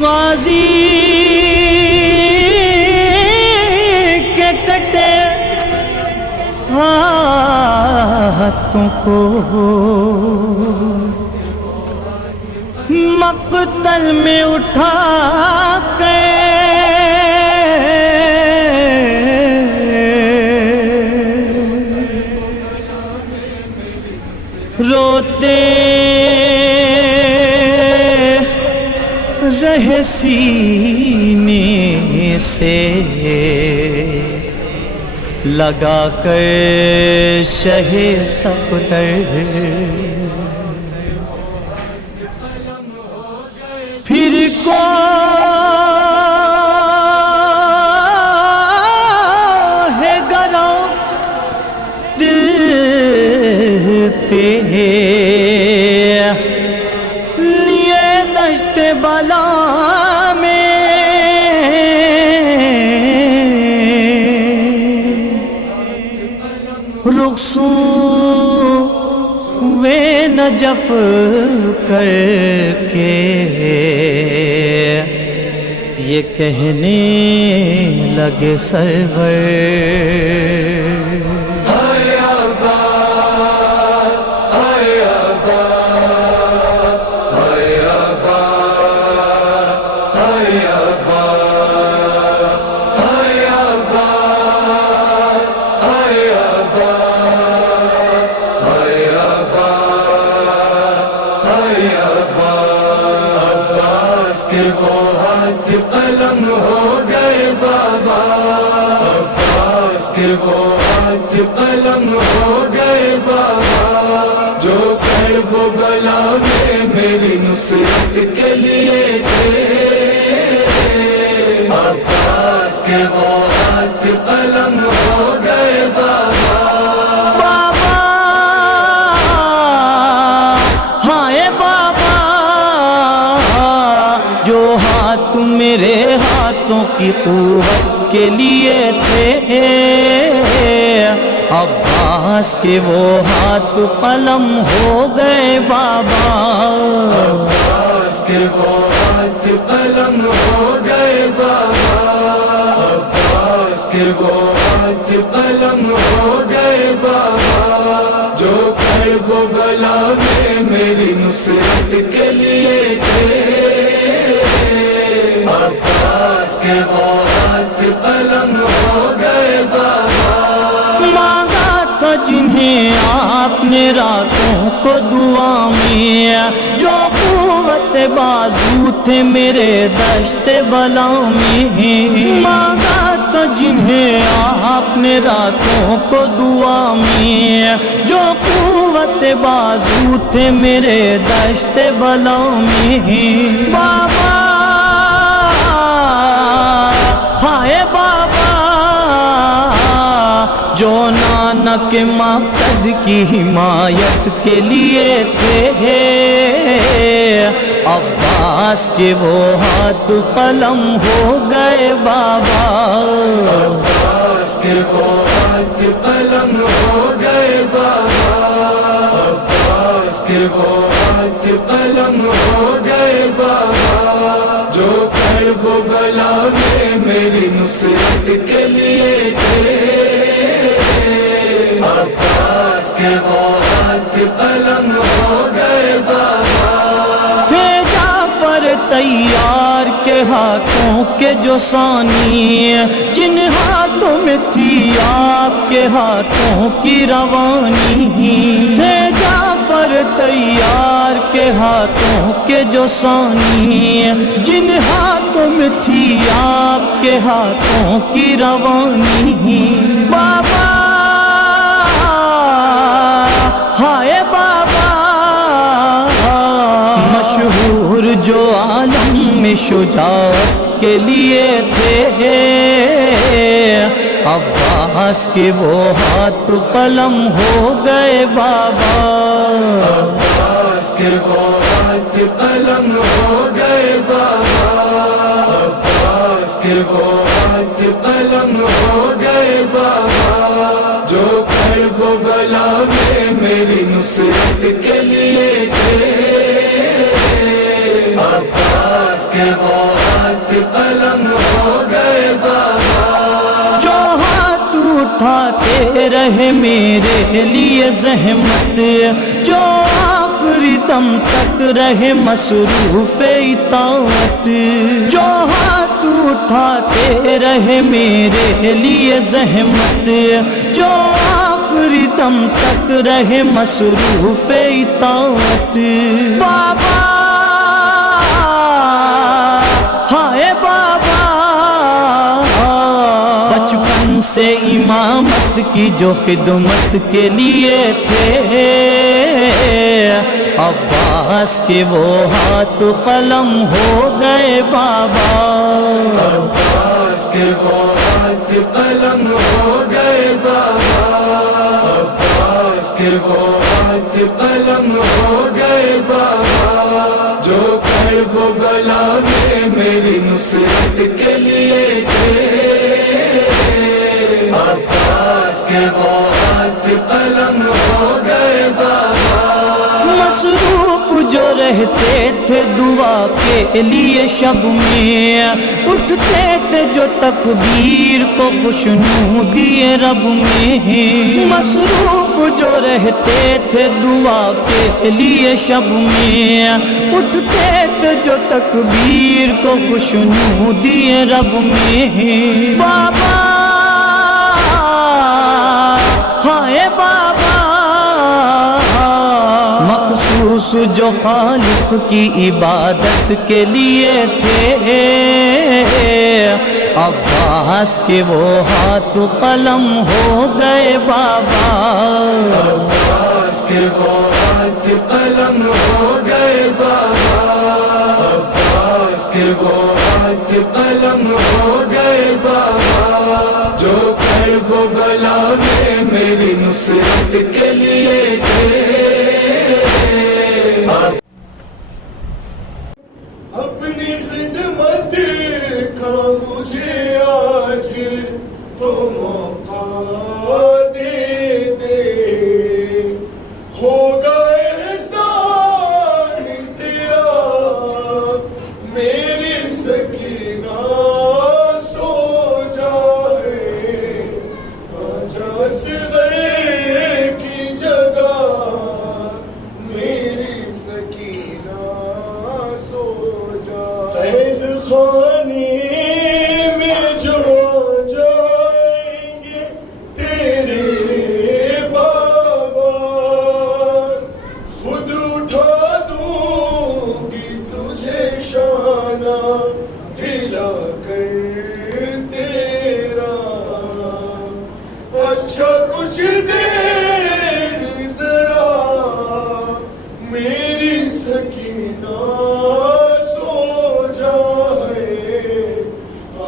غازی کے کٹے ہاتھوں کو مقتل میں اٹھا کے روتے رہے سینے سے لگا کر شہ صفدر پھر کوہ گرا دل پہ لیے دشت بلا میں رخصوئے نجف کر کے یہ کہنے لگے سرور وہ ہاتھ قلم ہو گئے بابا، عباس کے وہ ہاتھ قلم ہو گئے بابا، جو کرب و بلا میں میری نصرت کے لیے تھے، عباس کے وہ ہاتھ قلم ہو گئے بابا۔ میرے ہاتھوں کی قوت کے لیے تھے، عباس کے وہ ہاتھ قلم ہو گئے بابا، عباس کے وہ ہاتھ قلم ہو گئے بابا، عباس کے وہ ہاتھ قلم ہو گئے بابا، جو کرب و بلا میں میری نصرت کے لیے تھے، عباس کے وہ ہاتھ قلم ہو گئے بابا۔ مانگا تھا جنہیں آپ نے راتوں کو دعا میں، جو قوت بازو تھے میرے دشت بلا میں، مانگا تھا جنہیں آپ نے راتوں کو دعا میں، جو قوت بازو تھے میرے دشت بلا میں، بابا ہائے بابا، جو نانک مقصد کی حمایت کے لیے تھے، عباس کے وہ ہاتھ قلم ہو گئے بابا، عباس کے وہ ہاتھ قلم ہو گئے بابا، عباس کے وہ ہاتھ قلم ہو گئے بابا، جو کرب و بلا میں میری نصرت کے لیے تھے، عباس کے وہ ہاتھ قلم ہو گئے بابا۔ تھے جعفر تیار کے ہاتھوں کے جو ثانی، جن ہاتھوں میں تھی آپ کے ہاتھوں کی روانی، تھے جعفر تیار کے ہاتھوں کے جو ثانی، جن ہاتھوں میں تھی آپ کے ہاتھوں کی روانی، بابا ہائے بابا، مشہور جو عالم میں شجاعت کے لیے تھے، عباس کے وہ ہاتھ قلم ہو گئے بابا، عباس کے وہ ہاتھ قلم ہو گئے بابا، عباس کے وہ ہاتھ قلم ہو گئے بابا، جو کرب و بلا میں میری نصرت کے لیے تھے، عباس کے وہ اٹھاتے رہے میرے لیے زحمت، جو آخری دم تک رہے مصروف اطاعت، جو ہاتھ اٹھاتے رہے میرے لیے زحمت، جو آخری دم تک رہے مصروف اطاعت۔ بابا ہائے بابا، بچپن سے امامت کی جو خدمت کے لیے تھے، عباس کے وہ ہاتھ قلم ہو گئے بابا، عباس کے وہ ہاتھ قلم ہو گئے بابا، عباس کے وہ ہاتھ قلم ہو گئے بابا، جو کرب و بلا میں میری نصرت کے لیے تھے، عباس کے وہ ہاتھ قلم ہو گئے بابا۔ مصروف جو رہتے تھے دعا کے لیے شب میں، اٹھتے تھے جو تکبیر کو خوشنو دیے رب میں، مصروف جو رہتے تھے دعا کے لیے شب میں، اٹھتے تھے جو تکبیر کو خوشنو دیے رب میں۔ بابا ہائے بابا، مخصوص جو خالق کی عبادت کے لیے تھے، عباس کے وہ ہاتھ قلم ہو گئے بابا، عباس کے وہ ہاتھ قلم ہو گئے بابا، عباس کے وہ ہاتھ قلم ہو گئے بابا، جو کرب و بلا میں میری نصرت کے لیے تھے۔ اپنی خدمت کا مجھے آج تو موقع دے دے، ہوگا احسان تیرا میری سکینہ سو جائے، آجا صغیر کی جگہ میری سکینہ سو جائے، قید خانے میں جو جائیں گے تیرے بابا، خود اٹھا دوں گی تجھے شانہ ہلا کر تیرا، اچھا کچھ دیر ذرا میری سکینہ سو جائے،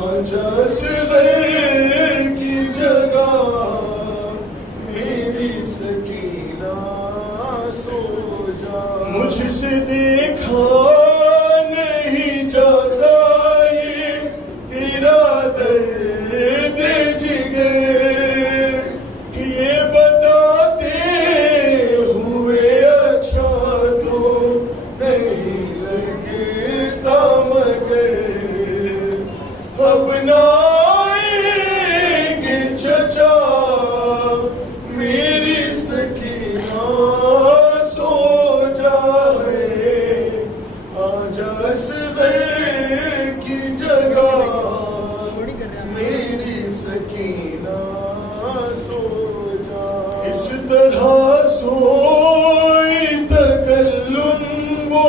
آجا صغیر کی جگہ میری سکینہ سو جائے، مجھ سے دیکھا نہیں جاتا یہ تیرا درد جگر، یہ بتاتے ہوئے اچھا تو نہیں لگتا، مگر اب نہ آئیں گے چچا میری سکینہ سو جائے، آجا صغیر کی جگہ میری سکینہ سو جائے، اس طرح سوئی تکلم وہ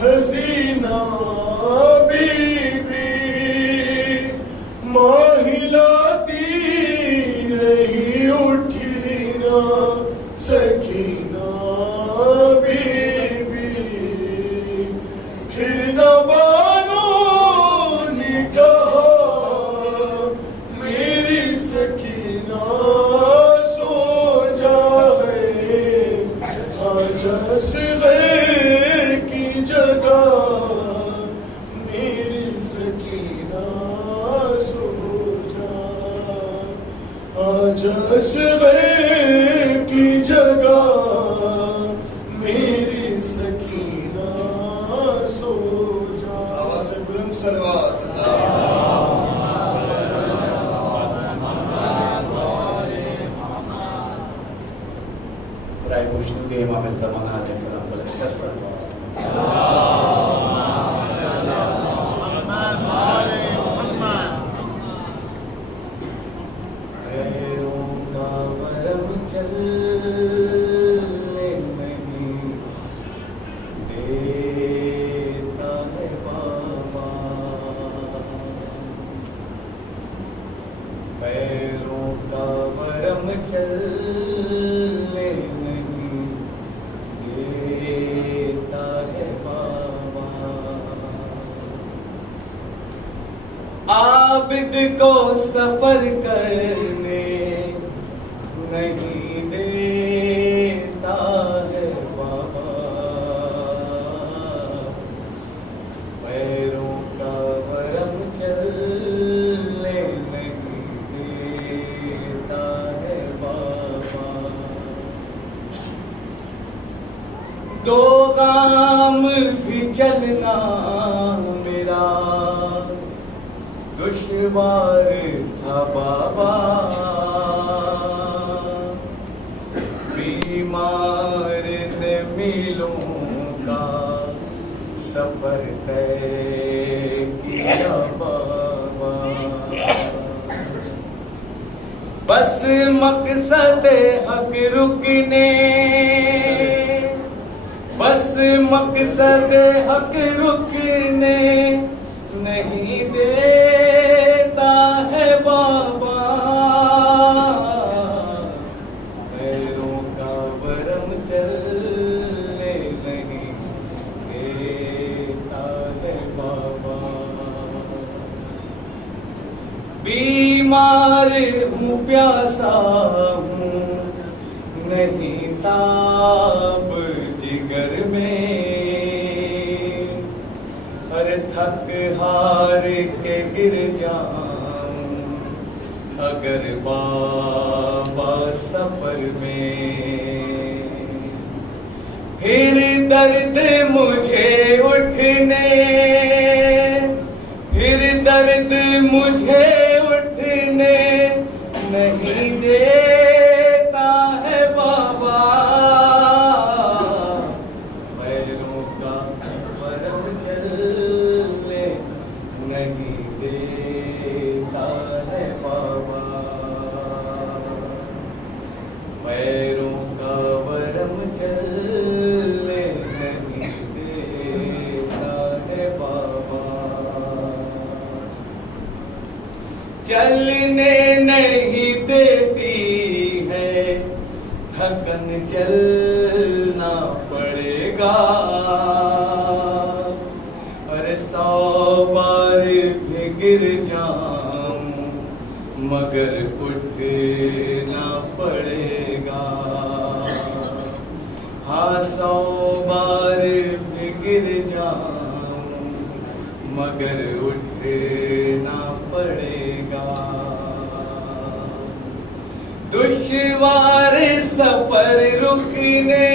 حزینہ بی بی، ماں ہلاتی رہی اٹھی نہ سکینہ بی بی، پھر نہ بانوں نے کہا میری سکینہ سو جائے، آجا صغیر کی جگہ میری سکینہ سو جائے، آجا صغیر برائے خوشنود امام زمانہ علیہ السلام بلند کر سکتا خیروں کا ورم چلنے نہیں دیتا ہے بابا، پیروں کا ورم چلنے نہیں دیتا ہے بابا، عابد کو سفر کرنے نہیں دیتا ہے بابا، پیروں کا ورم چلنے نہیں دیتا ہے بابا، دو گام بھی چلنا میرا دشوار تھا بابا، بیمار نے میلوں کا سفر طے کیا بابا، بس مقصد حق رکنے، بس مقصد حق رکنے نہیں دیتا ہے بابا، پیروں کا ورم چلنے نہیں دیتا ہے بابا، بیمار ہوں پیاسا ہوں نہیں تاب جگر میں، ہر تھک ہار کے گر جاؤں اگر بابا سفر میں، پھر درد مجھے اٹھنے، پھر درد مجھے اٹھنے نہیں دیتا ہے بابا، پیروں کا ورم چلنے نہیں دیتا ہے بابا، پیروں کا ورم چلنے نہیں دیتا ہے بابا، چلنے نہیں دیتی ہے تھکن چلنا پڑے گا، ارے 100 بار بھی گر جاؤں مگر اٹھنا پڑے گا، ہاں 100 بار بھی گر جاؤں مگر اٹھنا پڑے گا، دشوار سفر رکنے،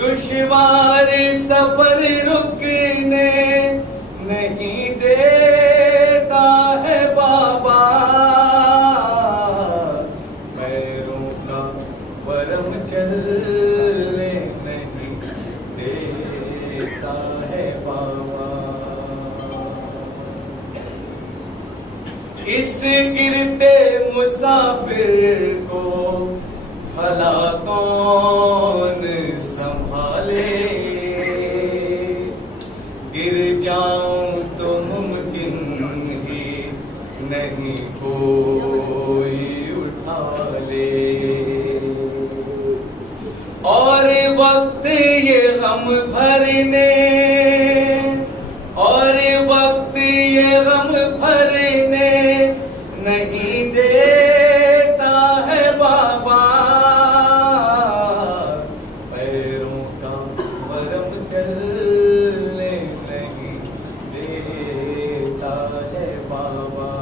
دشوار سفر رکنے نہیں دیتا ہے بابا، پیروں کا ورم چلنے نہیں دیتا ہے بابا، اس گرتے مسافر کو بھلا کون سنبھالے، گر جاؤں تو ممکن ہی نہیں کوئی اٹھا لے، اور وقت یہ غم بھرنے، اور وقت یہ غم بھرنے نہیں دیتا ہے بابا، پیروں کا ورم چلنے نہیں دیتا ہے بابا،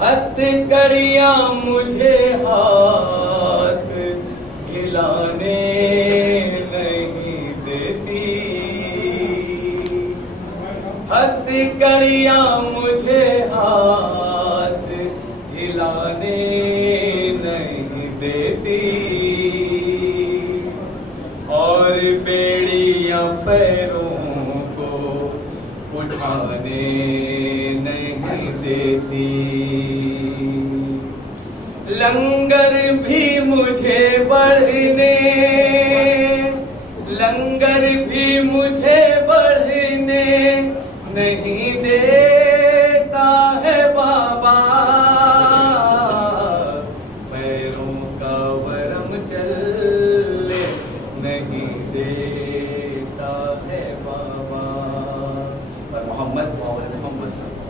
ہتھ کڑیاں مجھے ہاتھ ہلانے نہیں دیتی، ہتھ کڑیاں مجھے ہاتھ ہلانے لنگر بھی مجھے بڑھنے، لنگر بھی مجھے بڑھنے نہیں دیتا ہے بابا، پیروں کا ورم چلنے نہیں دیتا ہے بابا۔ اور محمد مولا محمد صلی اللہ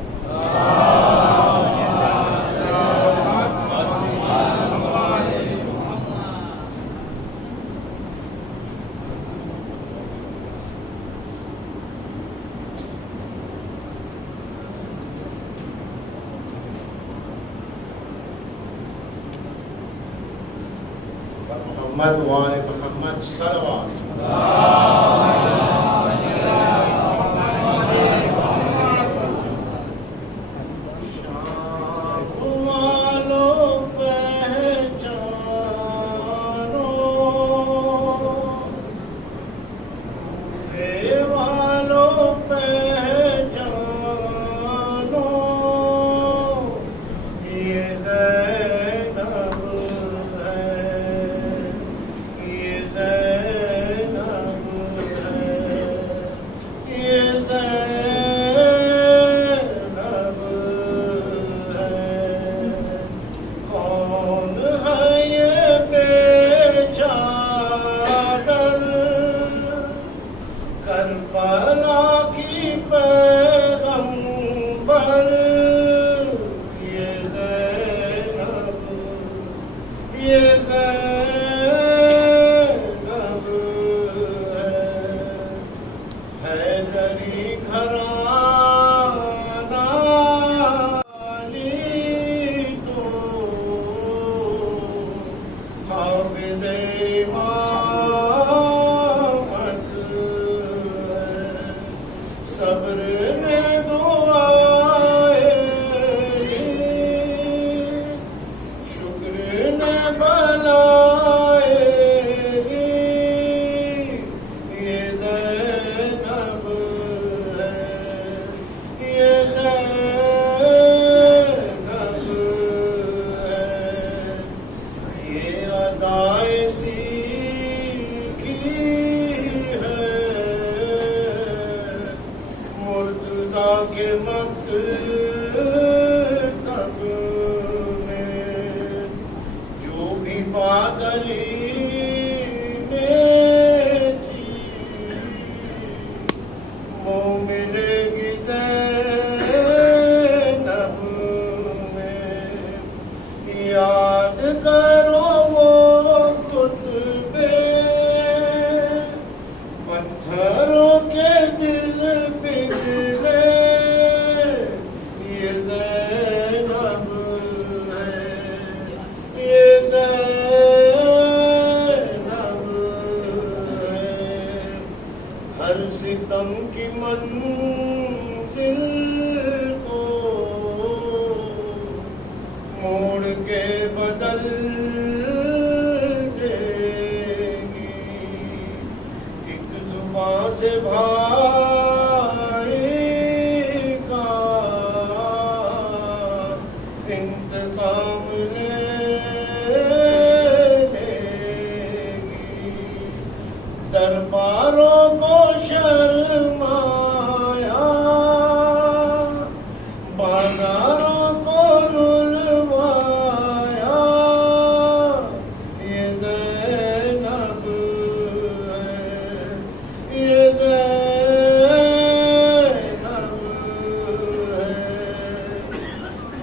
محمد وآل محمد صلوات۔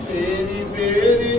تیری بیری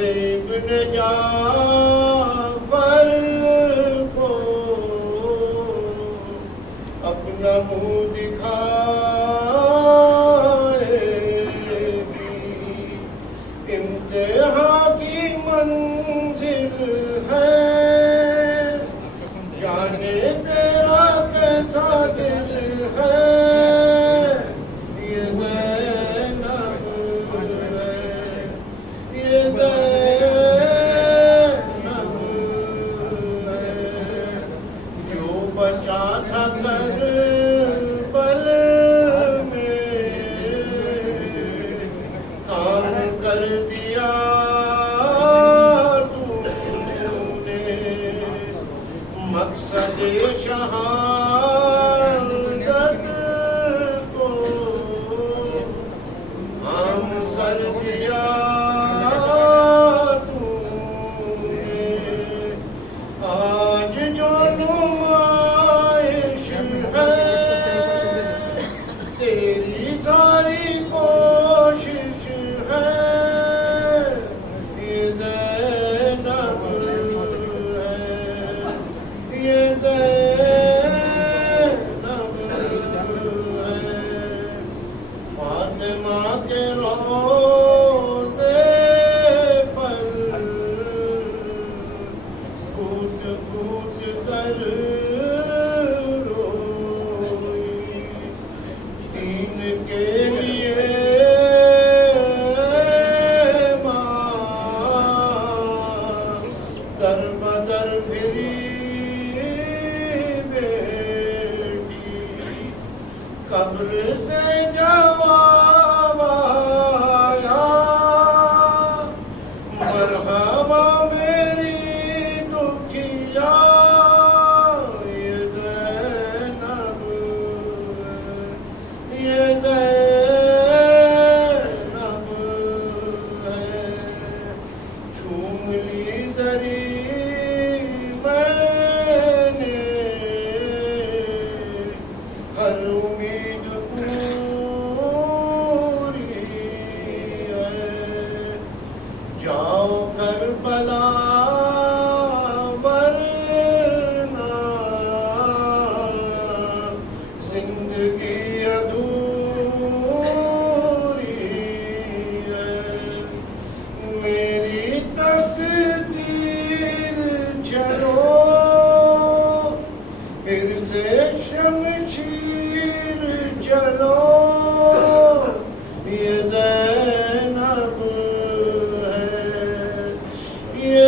سے ابن جعفر کو اپنا منہ دکھائے گی. امتحان کی منزل ہے جانے تیرا کیسا دل ہے. یہ زینب ہے، یہ زینب ہے جو بچا تھا کربل میں، کام کر دیا تو نے. مقصد شہادت کو عام کر دیا تو نے. آج جو نمائش ہے تیری ساری کوشش ہے. یہ زینب ہے، یہ زینب ہے. فاطمہ کے روضے پر پھوٹ پھوٹ کر روئی. دین کے لیے ماں در بدر پھری بیٹی. قبر سے جواب آیا مرحبا میری دکھیا. یہ زینب ہے، یہ زینب ہے. چوم لی زری میں نے ہر امید پوری ہے. جاؤ کربلا ورنہ زندگی ادھوری ہے. میری تقدیر چلو پھر سے شمشیر چلو. یہ زینب ہے، یہ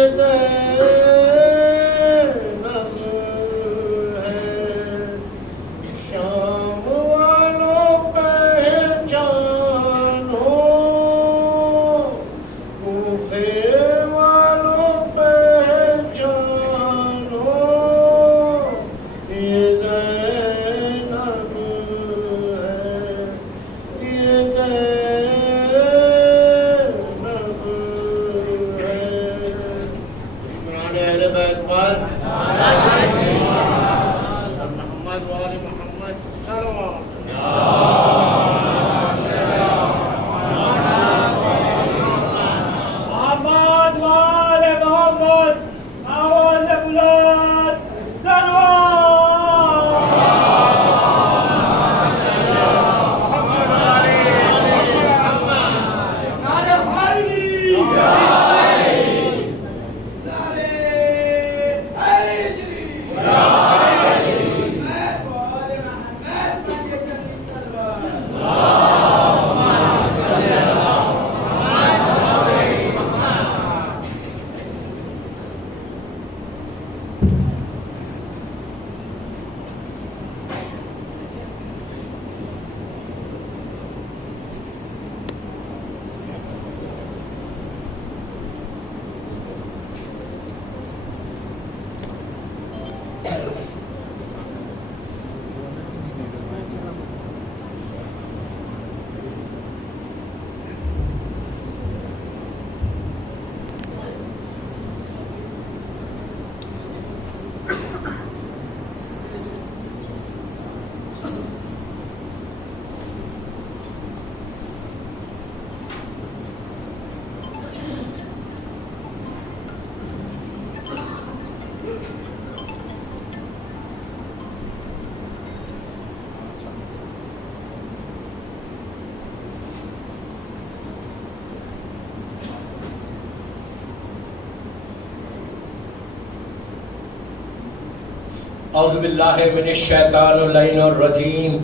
اعوذ باللہ من الشیطان اللعین الرجیم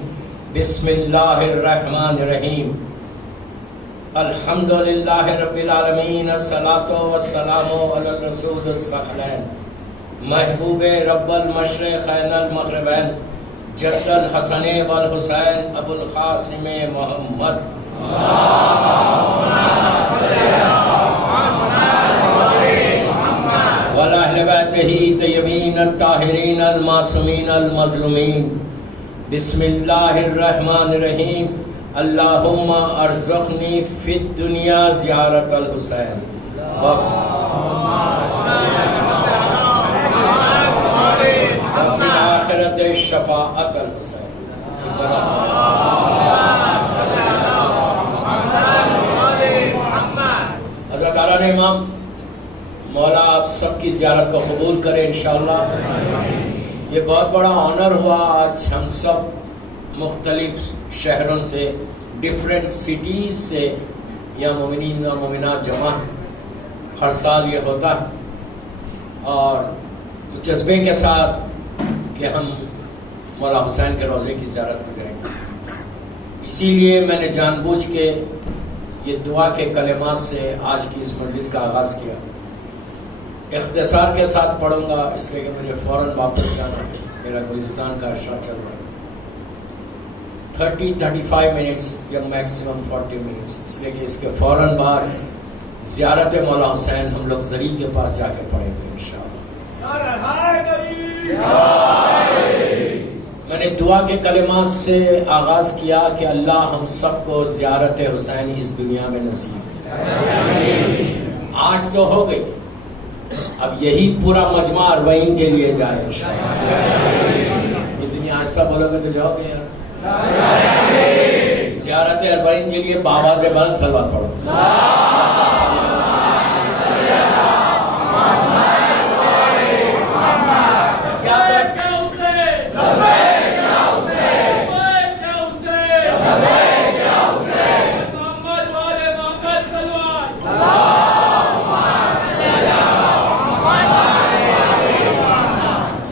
بسم اللہ الرحمن الرحیم الحمدللہ رب العالمین الصلاة والسلام علی الرسول الثقلین محبوب رب المشرقین المغربین جد الحسن والحسین ابو القاسم محمد وَلَأَهْلِ بَيْتِهِ طَيِّبِينَ الطَّاهِرِينَ الْمَعْصُومِينَ الْمَظْلُومِينَ بسم اللہ الرحمن الرحیم اللہم ارزقنی فی الدنیا زیارت الحسین وفی الآخرت شفاعت الحسین. حضرت اعلیٰ امام مولا آپ سب کی زیارت کو قبول کرے انشاءاللہ. یہ بہت بڑا آنر ہوا، آج ہم سب مختلف شہروں سے، ڈیفرنٹ سٹیز سے یا مومنین اور مومنات جمع ہیں. ہر سال یہ ہوتا ہے اور جذبے کے ساتھ کہ ہم مولا حسین کے روضے کی زیارت کو کریں گے. اسی لیے میں نے جان بوجھ کے یہ دعا کے کلمات سے آج کی اس مجلس کا آغاز کیا. اختصار کے ساتھ پڑھوں گا اس لیے کہ مجھے فوراً واپس جانا ہے. میرا گلستان کا اشرا چل رہا ہے. 30-35 منٹس یا میکسیمم 40 منٹس، اس لیے کہ اس کے فوراً بعد زیارت مولا حسین ہم لوگ زری کے پاس جا کے پڑھیں گے انشاءاللہ. میں نے دعا کے کلمات سے آغاز کیا کہ اللہ ہم سب کو زیارت حسین اس دنیا میں نصیب. آج تو ہو گئی، اب یہی پورا مجمع اربعین کے لیے جائے انشاءاللہ. اتنی آہستہ بولو گے تو جاؤ گے یار. زیارت اربعین کے لیے بآواز بلند صلوات پڑھو.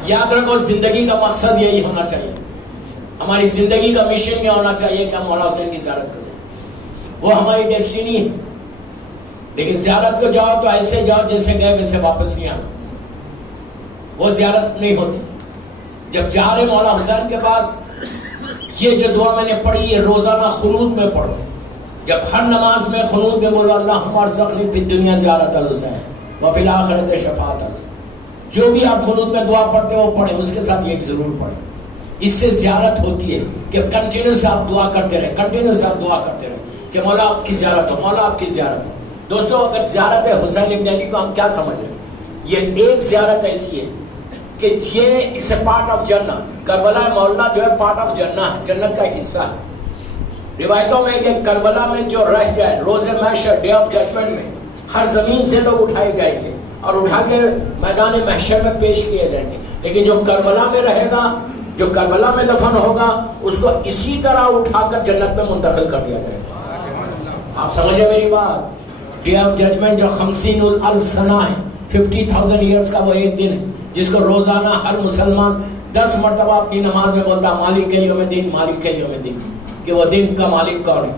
یاد رکھو زندگی کا مقصد یہی ہونا چاہیے، ہماری زندگی کا مشن یہ ہونا چاہیے کہ ہم مولا حسین کی زیارت کریں. وہ ہماری ڈیسٹینی ہے. لیکن زیارت کو جاؤ تو ایسے جاؤ جیسے گئے ویسے واپس نہیں آنا. وہ زیارت نہیں ہوتی. جب جا رہے مولا حسین کے پاس، یہ جو دعا میں نے پڑھی یہ روزانہ قنوت میں پڑھو. جب ہر نماز میں قنوت میں بولو اللہم ارزقنی فی الدنیا زیارت الحسین وفی الآخرت شفاعت الحسین. جو بھی آپ قنوت میں دعا پڑھتے ہو پڑھیں، اس کے ساتھ یہ ضرور پڑھیں. اس سے زیارت ہوتی ہے کہ کنٹینیوس آپ دعا کرتے رہیں، کنٹینیوس آپ دعا کرتے رہیں کہ مولا آپ کی زیارت ہو، مولا آپ کی زیارت ہو. دوستو اگر زیارت حسین ابن علی کو ہم کیا سمجھ رہے ہیں؟ یہ ایک زیارت ایسی ہے کہ یہ اس پارٹ آف جنت. کربلا مولا جو ہے پارٹ آف جنت ہے، جنت کا ایک حصہ ہے. روایتوں میں کہ کربلا میں جو رہ جائے روز محشر ڈے آف ججمنٹ میں ہر زمین سے لوگ اٹھائے جائیں گے اور اٹھا کے میدان محشر میں پیش کیے جائیں گے. لیکن جو کربلا میں رہے گا، جو کربلا میں دفن ہوگا، اس کو اسی طرح اٹھا کر جنت میں منتقل کر دیا جائے گا. آپ سمجھے میری بات؟ ڈے آف ججمنٹ جو 50,000 سنہ ہے، 50,000 ایئرس کا وہ ایک دن ہے جس کو روزانہ ہر مسلمان 10 مرتبہ اپنی نماز میں بولتا مالک کے یوم دن، مالک کے یوم دن، کہ وہ دن کا مالک کون ہے.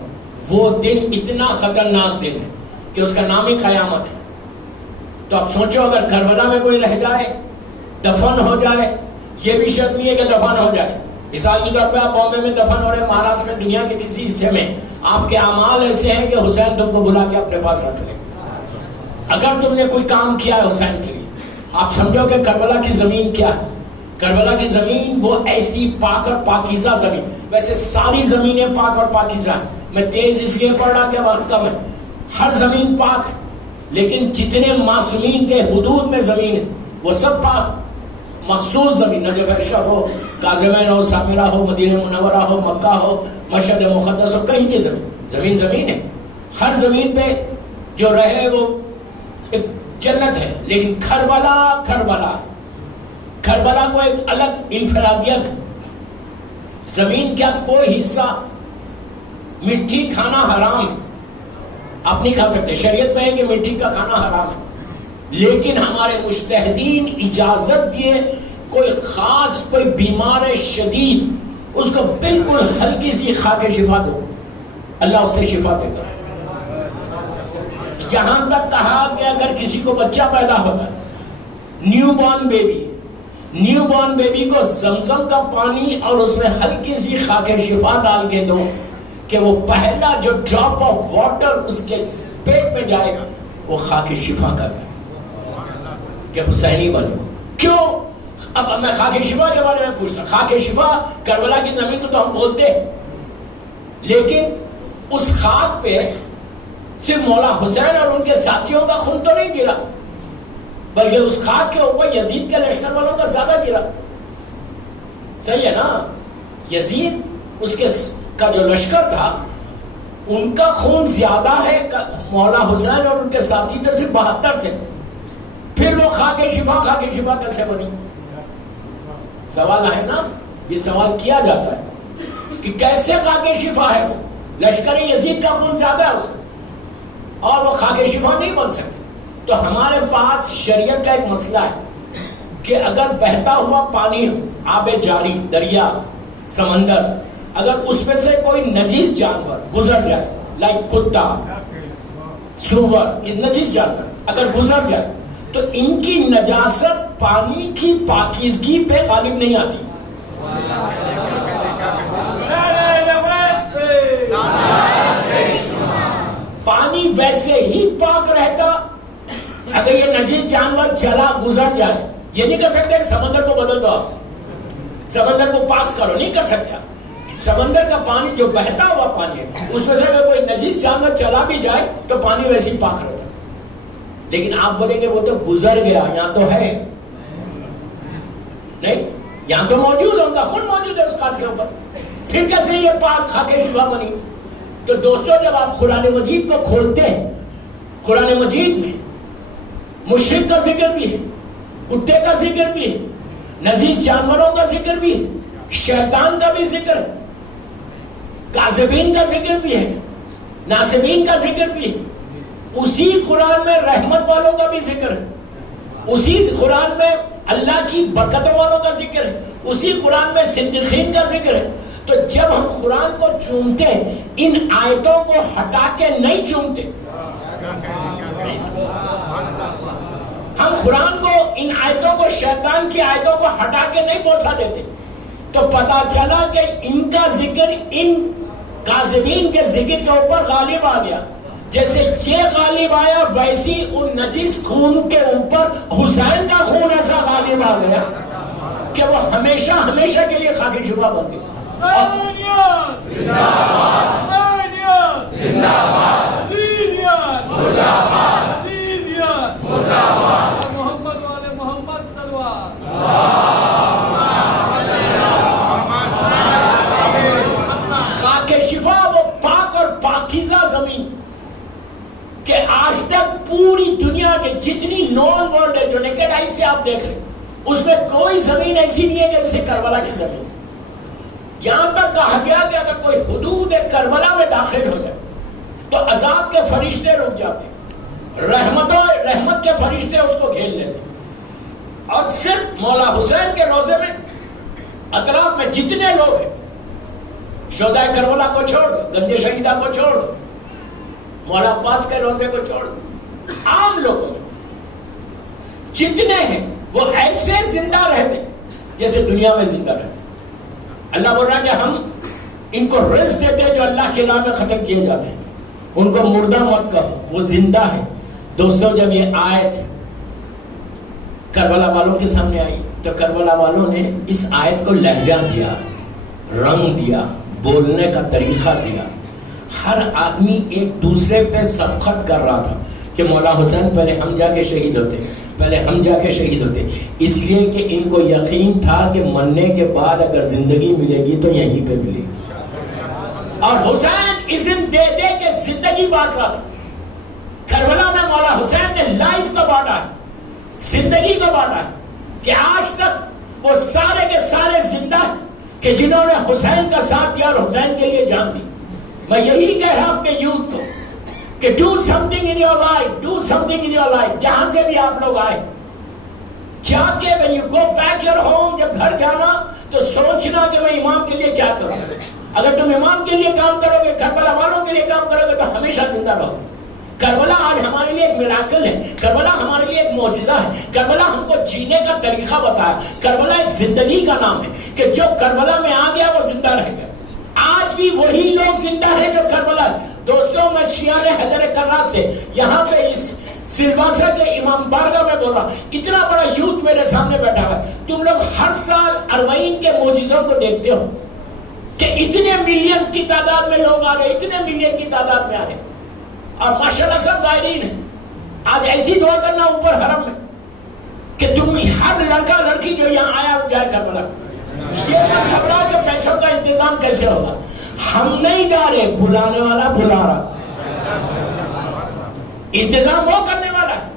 وہ دن اتنا خطرناک دن ہے کہ اس کا نام ہی قیامت ہے. تو آپ سوچو اگر کربلا میں کوئی رہ جائے، دفن ہو جائے، یہ بھی شرط نہیں ہے کہ دفن ہو جائے. مثال کے طور پہ آپ بامبے میں دفن ہو رہے ہیں، مہاراشٹر میں، دنیا کے کسی حصے میں، آپ کے اعمال ایسے ہیں کہ حسین تم کو بلا کے اپنے پاس رکھ لے. اگر تم نے کوئی کام کیا ہے حسین کے لیے، آپ سمجھو کہ کربلا کی زمین کیا ہے. کربلا کی زمین وہ ایسی پاک اور پاکیزہ زمین. ویسے ساری زمینیں پاک اور پاکیزہ ہیں، میں تیز اس لیے پڑھ رہا کہ وقت کم ہے. ہر زمین پاک ہے، لیکن جتنے معصومین کے حدود میں زمین ہے وہ سب پاک مخصوص زمین. نجف اشرف ہو، کاظمین ہو، سامرہ ہو، مدینہ منورہ ہو، مکہ ہو، مشہد مقدس ہو، کہیں کی زمین زمین ہے. ہر زمین پہ جو رہے وہ ایک جنت ہے. لیکن کربلا کو ایک الگ انفرادیت ہے. زمین کا کوئی حصہ مٹی کھانا حرام ہے، آپ نہیں کھا سکتے. شریعت میں ہے کہ مٹی کا کھانا حرام ہے، لیکن ہمارے مجتہدین اجازت دیے کوئی خاص کوئی بیمار شدید اس کو بالکل ہلکی سی خاک شفا دو، اللہ اس سے شفا دے گا۔ یہاں تک کہا کہ اگر کسی کو بچہ پیدا ہوتا ہے، نیو بورن بیبی کو زمزم کا پانی اور اس میں ہلکی سی خاک شفا ڈال کے دو کہ وہ پہلا جو ڈراپ آف واٹر اس کے پیٹ میں جائے گا وہ خاک شفا کا تھا کہ حسینی بنو۔ کیوں؟ اب میں خاک شفا کے بارے میں پوچھتا، خاک شفا کربلا کی زمین کو تو ہم بولتے ہیں، لیکن اس خاک پہ صرف مولا حسین اور ان کے ساتھیوں کا خون تو نہیں گرا، بلکہ اس خاک کے اوپر یزید کے لشکر والوں کا زیادہ گرا۔ صحیح ہے نا؟ یزید اس کے کا جو لشکر تھا ان کا خون زیادہ ہے، مولا حسین اور ان کے ساتھی تو صرف 72 تھے، پھر وہ خاک شفا کیسے بنی؟ سوال ہے نا، یہ سوال کیا جاتا ہے کہ کیسے خاک شفا ہے؟ وہ لشکر یزید کا خون زیادہ ہے اس میں اور وہ خاک شفا نہیں بن سکتی۔ تو ہمارے پاس شریعت کا ایک مسئلہ ہے کہ اگر بہتا ہوا پانی آب جاری، دریا، سمندر، اگر اس میں سے کوئی نجیس جانور گزر جائے، لائک کتا، سور، یہ نجیس جانور اگر گزر جائے تو ان کی نجاست پانی کی پاکیزگی پہ غالب نہیں آتی۔ پانی ویسے ہی پاک رہتا اگر یہ نجیس جانور چلا گزر جائے۔ یہ نہیں کر سکتے سمندر کو بدل دو، آپ سمندر کو پاک کرو، نہیں کر سکتے۔ سمندر کا پانی جو بہتا ہوا پانی ہے اس میں سے اگر کوئی نجیس جانور چلا بھی جائے تو پانی ویسے ہی پاک رہتا۔ لیکن آپ بولیں گے وہ تو گزر گیا، یہاں تو ہے نہیں، یہاں تو موجود ہے، ان کا خون موجود ہے اس کاٹ کے اوپر، پھر کیسے یہ پاک خاک شفا بنی؟ تو دوستوں جب آپ قرآن مجید کو کھولتے ہیں، قرآن مجید میں مشرک کا ذکر بھی ہے، کتے کا ذکر بھی ہے، نجیس جانوروں کا ذکر بھی ہے، شیطان کا بھی ذکر ہے، کاذبین کا ذکر بھی ہے، ناصبین کا ذکر بھی ہے، اسی قرآن میں رحمت والوں کا بھی ذکر ہے، اسی قرآن میں اللہ کی برکتوں والوں کا ذکر ہے، اسی قرآن میں صدیقین کا ذکر ہے۔ تو جب ہم قرآن کو چومتے ان آیتوں کو ہٹا کے نہیں چومتے، ہم قرآن کو ان آیتوں کو، شیطان کی آیتوں کو ہٹا کے نہیں بوسا دیتے، تو پتا چلا کہ ان کا ذکر ان کاذبین کے ذکر کے اوپر غالب آ گیا۔ جیسے یہ غالب آیا ویسی ان نجیس خون کے اوپر حسین کا خون ایسا غالب آ گیا کہ وہ ہمیشہ ہمیشہ کے لیے خاک شفا بن گئی۔ محمد والے محمد تلوار خاک شفا وہ پاک اور پاکیزہ زمین کہ آج تک پوری دنیا کے جتنی نون ورلڈ ہے جو نیکڈ آئی سے آپ دیکھ رہے ہیں اس میں کوئی زمین ایسی نہیں ہے جیسے کربلا کی زمین۔ یہاں تک کہا گیا کہ اگر کوئی حدود کربلا میں داخل ہو جائے تو عذاب کے فرشتے رک جاتے، رحمت کے فرشتے اس کو گھیر لیتے، اور صرف مولا حسین کے روزے میں اطراف میں جتنے لوگ ہیں، شہدائے کربلا کو چھوڑ دو، گنج شہیدہ کو چھوڑ دو، مولا عباس کے روزے کو چھوڑ دو، عام لوگوں میں جتنے ہیں وہ ایسے زندہ رہتے جیسے دنیا میں زندہ رہتے۔ اللہ بول رہا کہ ہم ان کو رزق دیتے ہیں جو اللہ کے نام میں ختم کیے جاتے ہیں، ان کو مردہ مت کہو، وہ زندہ ہے۔ دوستوں جب یہ آیت کربلا والوں کے سامنے آئی تو کربلا والوں نے اس آیت کو لہجہ دیا، رنگ دیا، بولنے کا طریقہ دیا، ہر آدمی ایک دوسرے پہ سبقت کر رہا تھا کہ مولا حسین پہلے ہم جا کے شہید ہوتے، پہلے ہم جا کے شہید ہوتے، اس لیے کہ ان کو یقین تھا کہ مرنے کے بعد اگر زندگی ملے گی تو یہیں پہ ملے گی۔ اور حسین اذن دے دے کے زندگی بانٹ رہا تھا۔ کربلا میں مولا حسین نے لائف کو بانٹا ہے، زندگی کو بانٹا ہے، کہ آج تک وہ سارے کے سارے زندہ ہیں کہ جنہوں نے حسین کا ساتھ دیا اور حسین کے لیے جان دی۔ میں یہی کہہ رہا ہوں اپنے یوتھ کو کہ do some thing in your life, do some thing in your life, جہاں سے بھی آپ لوگ آئے جا کے when you go back your home, جب گھر جانا تو سوچنا کہ میں امام کے لیے کیا کروں. اگر تم امام کے لیے کام کرو گے, کربلا والوں کے لیے کام کرو گے تو ہمیشہ زندہ رہو گے. کربلا آج ہمارے لیے ایک میراکل ہے, کربلا ہمارے لیے ایک معجزہ ہے, کربلا ہم کو جینے کا طریقہ بتایا, کربلا ایک زندگی کا نام ہے کہ جو کربلا میں آ گیا وہ زندہ رہ گیا. آج بھی وہی لوگ زندہ ہیں جو کربلا. دوستوں میں شیعہ حیدر کرار سے یہاں پہ اس سلواسا کے امام بارگاہ میں بول رہا ہوں, اتنا بڑا یوتھ میرے سامنے بیٹھا ہوا ہے. تم لوگ ہر سال اربعین کے معجزوں کو دیکھتے ہو کہ اتنے ملینز کی تعداد میں لوگ آ رہے, اتنے ملین کی تعداد میں آ رہے, اور ماشاءاللہ سب ظاہرین ہیں. آج ایسی دعا کرنا اوپر حرم میں کہ تم ہر لڑکا لڑکی جو یہاں آیا جائے کربلا. یہ مت گھبراؤ کہ پیسوں کا انتظام کیسے ہوگا. ہم نہیں جا رہے, بلانے والا بلا رہا, انتظام وہ کرنے والا ہے.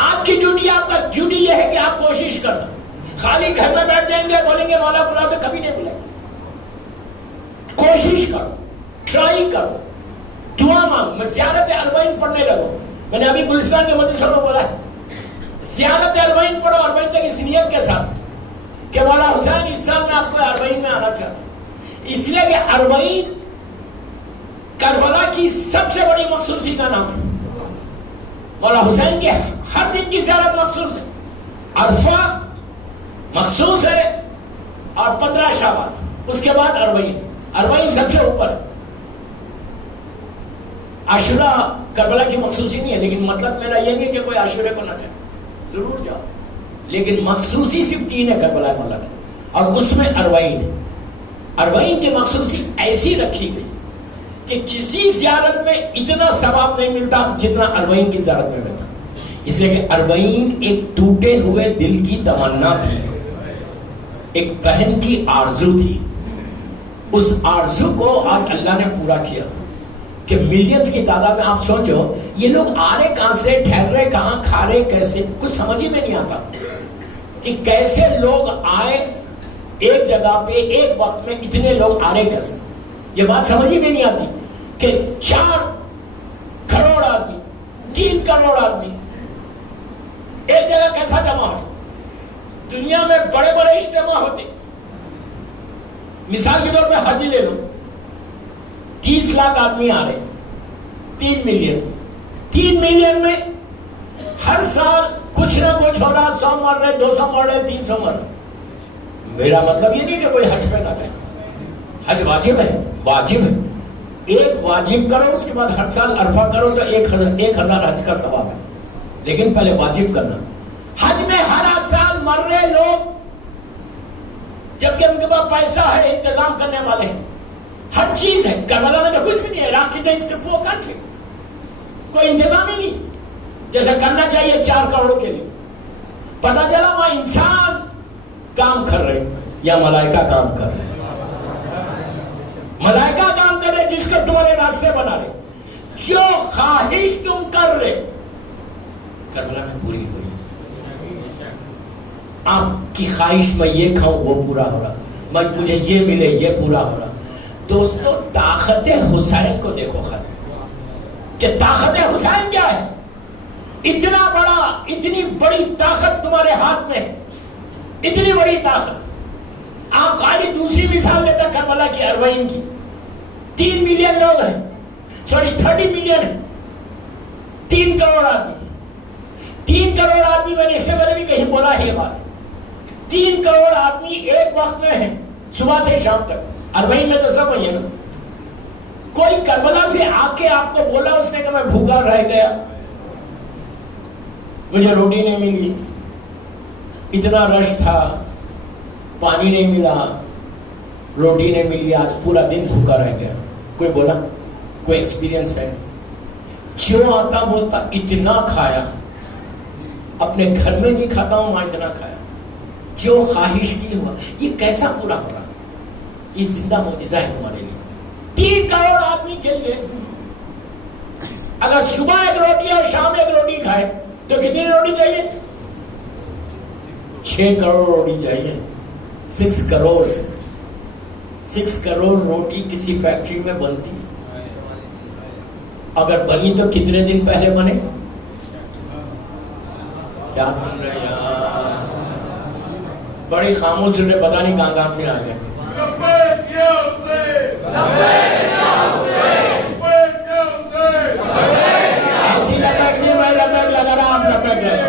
آپ کی ڈیوٹی, آپ کا ڈیوٹی یہ ہے کہ آپ کوشش کرنا. خالی گھر میں بیٹھ جائیں گے بولیں گے مولا بلا, تو کبھی نہیں بلائیں گے. کوشش کرو, ٹرائی کرو, دعا مانگ, زیارت اربعین پڑھنے لگو. میں نے ابھی گلستان کے مدرسوں کو بولا ہے زیارت اربعین پڑھو, اربعین تک اس نیت کے ساتھ کہ مولا حسین اس سال میں آپ کو اربعین میں آنا چاہتا ہوں. اس لیے کہ اربعین کربلا کی سب سے بڑی مخصوصی کا نام ہے. مولا حسین کے ہر دن کی زیارت مخصوص ہے, عرفہ مخصوص ہے, اور 15 شعبان اس کے بعد اربعین. اربعین سب سے اوپر. عاشورہ کربلا کی مخصوصی نہیں ہے, لیکن مطلب میرا یہ نہیں کہ کوئی عاشورے کو نہ جائے, ضرور جاؤ, لیکن مخصوصی صرف 3 ہے کربلا مولا کی, اور اس میں اربعین ہے. اربعین کی مخصوصی ایسی رکھی گئی کہ کسی زیارت میں اتنا ثواب نہیں ملتا جتنا اربعین کی زیارت میں ملتا. اس لیے کہ اربعین ایک ٹوٹے ہوئے دل کی تمنا تھی, ایک بہن کی آرزو تھی. اس آرزو کو آج اللہ نے پورا کیا کہ ملینز کی تعداد میں. آپ سوچو یہ لوگ آ رہے کہاں سے, ٹھہر رہے کہاں, کھا رہے کیسے, کچھ سمجھ ہی میں نہیں آتا کہ کیسے لوگ آئے ایک جگہ پہ ایک وقت میں, اتنے لوگ آ رہے کیسے. یہ بات سمجھ ہی میں نہیں آتی کہ 4 کروڑ آدمی, 3 کروڑ آدمی ایک جگہ کیسا جمع ہو. دنیا میں بڑے بڑے اجتماع ہوتے, مثال کے طور پہ حج لے لو, 30 لاکھ آدمی آ رہے, 3 ملین. 3 ملین میں ہر سال کچھ نہ کچھ ہو رہا, 100 مر رہے, 200 مر رہے, 300 مر رہے. میرا مطلب یہ نہیں کہ کوئی حج پہ نہ گئے, حج واجب ہے, واجب ہے. ایک واجب کرو, اس کے بعد ہر سال عرفہ کرو تو 1000 حج کا ثواب ہے, لیکن پہلے واجب کرنا. حج میں ہر سال مر رہے لوگ, جبکہ ان کے پاس پیسہ ہے, انتظام کرنے والے ہیں, ہر چیز ہے. کربلا میں تو کچھ بھی نہیں ہے, عراق کی پور کنٹری, کوئی انتظام ہی نہیں جیسا کرنا چاہیے 4 کروڑ کے لیے. پتا چلا وہاں انسان کام کر رہے یا ملائکہ کام کر رہے. ملائکہ کام کر رہے جس کو تمہارے راستے بنا رہے. جو خواہش تم کر رہے کربلا میں پوری ہوئی. آپ کی خواہش میں یہ کھاؤں وہ پورا ہو رہا, مجھے یہ ملے یہ پورا ہو رہا. دوستو طاقت حسین کو دیکھو خیر کہ طاقت حسین کیا ہے. اتنا بڑا, اتنی بڑی طاقت تمہارے ہاتھ میں, اتنی بڑی طاقت. آپ خالی دوسری مثال لیتا کربلا کی اربعین کی, 3 ملین لوگ ہیں, سوری 30 ملین ہے, 3 کروڑ آدمی. 3 کروڑ آدمی, میں نے اس سے پہلے بھی کہیں بولا ہے یہ بات, 3 کروڑ آدمی ایک وقت میں ہیں, صبح سے شام تک. اربعین میں تو سب وہی ہے نا. کوئی کربلا سے آ کے آپ کو بولا, اس نے کہا میں بھوکا رہ گیا, مجھے روٹی نہیں ملی, اتنا رش تھا, پانی نہیں ملا, روٹی نہیں ملی, آج پورا دن بھوکا رہ گیا. کوئی بولا, کوئی ایکسپیرینس ہے؟ جو آتا بولتا اتنا کھایا, اپنے گھر میں نہیں کھاتا ہوں وہاں اتنا کھایا, جو خواہش کی ہوا. یہ کیسا پورا ہو رہا؟ یہ زندہ معجزہ ہے تمہارے لیے. 3 کروڑ آدمی کے لیے اگر صبح ایک روٹی اور شام ایک روٹی کھائے تو کتنی روٹی چاہیے؟ 6 کروڑ روٹی چاہیے. 6 کروڑ 6 کروڑ روٹی کسی فیکٹری میں بنتی, اگر بنی تو کتنے دن پہلے بنے؟ کیا سن رہے ہیں یار؟ بڑی خاموش نے پتا نہیں کہاں سے آ گئے. ایسی لبیک نہیں, میں لبیک لگا رہا, آپ لبیک لگا.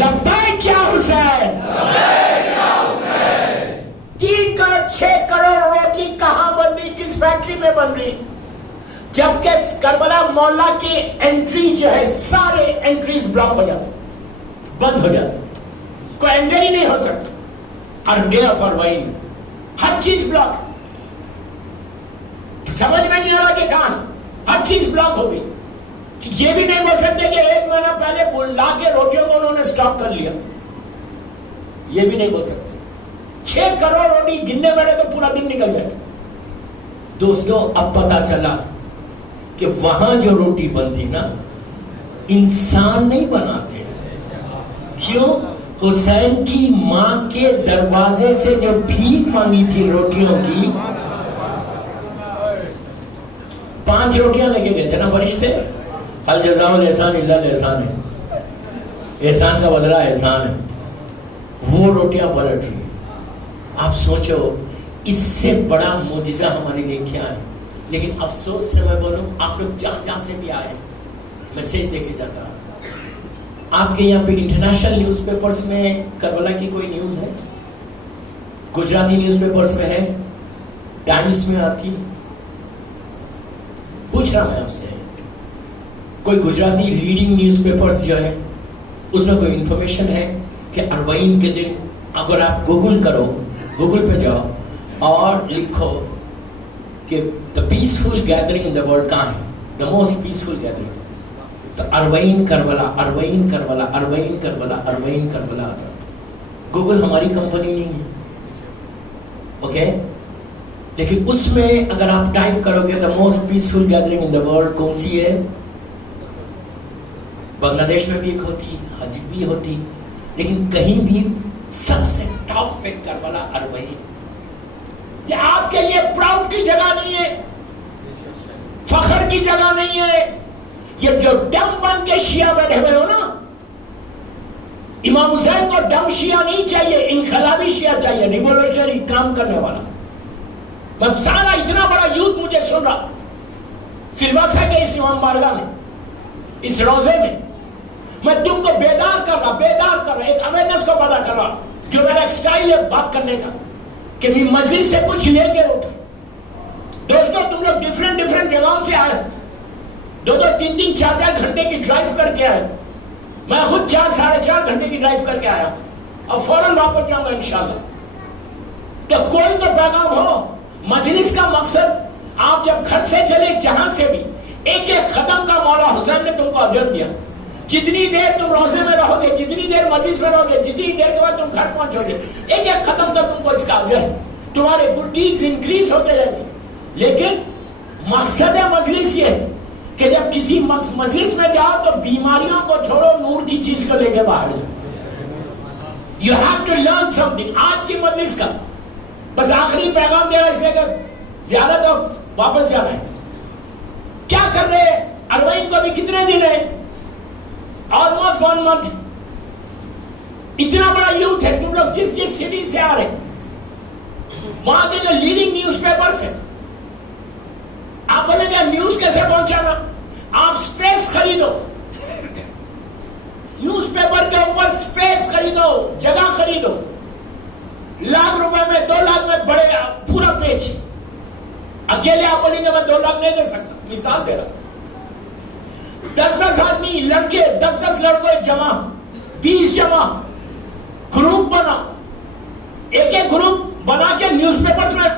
لبیک یا حسین, 3 کروڑ 6 کروڑ روٹی کہاں بن رہی, کس فیکٹری میں بن رہی؟ جبکہ کربلا مولا کی انٹری جو ہے, سارے انٹریز بلاک ہو جاتے, بند ہو جاتے, کوئی انٹر ہی نہیں ہو سکتا. اور ڈے آف اربعین ہر چیز بلاک, سمجھ میں نہیں آ رہا کہ کہاں سے ہر چیز بلاک ہو گئی. یہ بھی نہیں بول سکتے کہ 1 مہینہ پہلے بلا کے روٹیوں کو انہوں نے سٹاپ کر لیا, یہ بھی نہیں بول سکتے. 6 کروڑ روٹی گننے بیٹھے تو پورا دن نکل جائے. دوستوں اب پتا چلا کہ وہاں جو روٹی بنتی نا, انسان نہیں بناتے. کیوں؟ حسین کی ماں کے دروازے سے جو بھیک مانگی تھی روٹیوں کی, 5 روٹیاں لے کے گئے تھے نا فرشتے. الجزاء الاحسان الا الاحسان ہے, احسان کا بدلہ احسان ہے. وہ روٹیاں پلٹ رہی. آپ سوچو اس سے بڑا معجزہ ہمارے لیے کیا ہے. لیکن افسوس سے میں بولوں, آپ لوگ جہاں جہاں سے بھی آئے میسیج دیکھے جاتا. آپ کے یہاں پہ انٹرنیشنل نیوز پیپرز میں کربلا کی کوئی نیوز ہے؟ گجراتی نیوز پیپرز میں ہے, ٹائمز میں آتی. پوچھ رہا میں آپ سے, کوئی گجراتی لیڈنگ نیوز پیپرز جو ہے اس میں کوئی انفارمیشن ہے کہ 40 کے دن, اگر آپ گوگل کرو, گوگل پہ جاؤ اور لکھو کہ the peaceful gathering in the world کہاں ہے, the most peaceful gathering, تو 40 کربلا 40 کربلا 40 کربلا 40 کربلا آتا. گوگل ہماری کمپنی نہیں ہے, اوکے, لیکن اس میں اگر آپ ٹائپ کرو گے the most peaceful gathering in the world کون سی ہے, بنگلہ دیش میں بھی ایک ہوتی, حج بھی ہوتی, لیکن کہیں بھی سب سے ٹاپ پہ کربلا 40. یہ آپ کے لیے پراؤڈ کی جگہ نہیں ہے, فخر کی جگہ نہیں ہے. یہ جو ڈم بن کے شیعہ بیٹھے ہوئے ہو نا, امام حسین کو ڈم شیعہ نہیں چاہیے, انقلابی شیعہ چاہیے, ریولیوشنری کام کرنے والا. میں سارا اتنا بڑا یوتھ مجھے سن رہا سلواسا کے اس امام بارگاہ میں, اس روزے میں, میں تم کو بیدار کر رہا, ایک اویئرنس کو پیدا کر رہا, جو میرا ایک سٹائل ہے بات کرنے کا کہ میں مجلس سے کچھ لے کے اٹھا. دوستوں تم لوگ ڈفرنٹ جگہوں سے آئے, 2-2, 3-3, 4-4 گھنٹے کی ڈرائیو کر کے آئے. میں خود 4-4.5 گھنٹے کی ڈرائیو کر کے آیا اور فوراً واپس جاؤں گا انشاءاللہ. تو کوئی تو پیغام ہو. مجلس کا مقصد آپ جب گھر سے چلے, جہاں سے بھی, ایک ایک قدم کا مولا حسین نے تم کو اجر دیا. جتنی دیر تم روزے میں رہو گے, جتنی دیر مجلس میں رہو گے, جتنی دیر کے بعد تم گھر پہنچو گے, ایک ایک قدم کا تم کو اس کا اجر ہے. تمہارے گڈ ڈیڈز انکریز ہوتے جائیں گے. لیکن مقصد مجلس یہ ہے کہ جب کسی مجلس میں جاؤ تو بیماریوں کو چھوڑو, نور کی چیز کو لے کے باہر جاؤ. You have to learn something. آج کی مجلس کا بس آخری پیغام دیا, اس لیے کہ زیادہ تو واپس جانا ہے. کیا کر رہے ہیں؟ 40 کو بھی کتنے دن ہے, آلموسٹ 1 month. اتنا بڑا یوتھ ہے, تم لوگ جس سٹی سے آ رہے, وہاں کے جو لیڈنگ نیوز پیپرز ہیں, آپ بولیں گے نیوز کیسے پہنچانا؟ آپ سپیس خریدو, نیوز پیپر کے اوپر سپیس خریدو, جگہ خریدو. ₹1,00,000 میں 2 لاکھ میں بڑے پورا پیج. اکیلے آپ بولیں گے میں 2 لاکھ نہیں دے سکتا, مثال دے رہا. 10 آدمی لڑکے, 10 لڑکے جمع, 20 جمع, گروپ بنا, ایک گروپ بنا کے نیوز پیپرز میں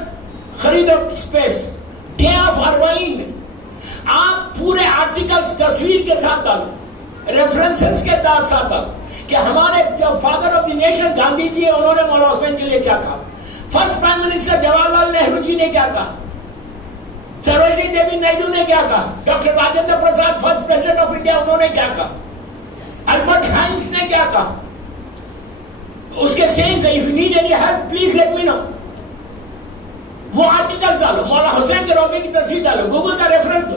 خریدو سپیس. ڈے آف 40 میں آپ پورے آرٹیکلز تصویر کے ساتھ ڈالو, ریفرنسز کے ساتھ ڈالو کہ ہمارے جو father of the nation Gandhi ji, انہوں نے مولانا حسین کے لیے کیا کہا, first prime minister Jawahar Lal Nehru جی نے کیا کہا, سروجنی دیوی نائیڈو نے کیا کہا, doctor Rajendra Prasad first president of India, انہوں نے کیا کہا, البرٹ ہائنس نے کیا کہا. اس کے sense, if you need any help please let me know. وہ آرٹیکلز ڈالو, مولانا حسین کے روزے کی تصویر ڈالو, گوگل کا ریفرنس دو.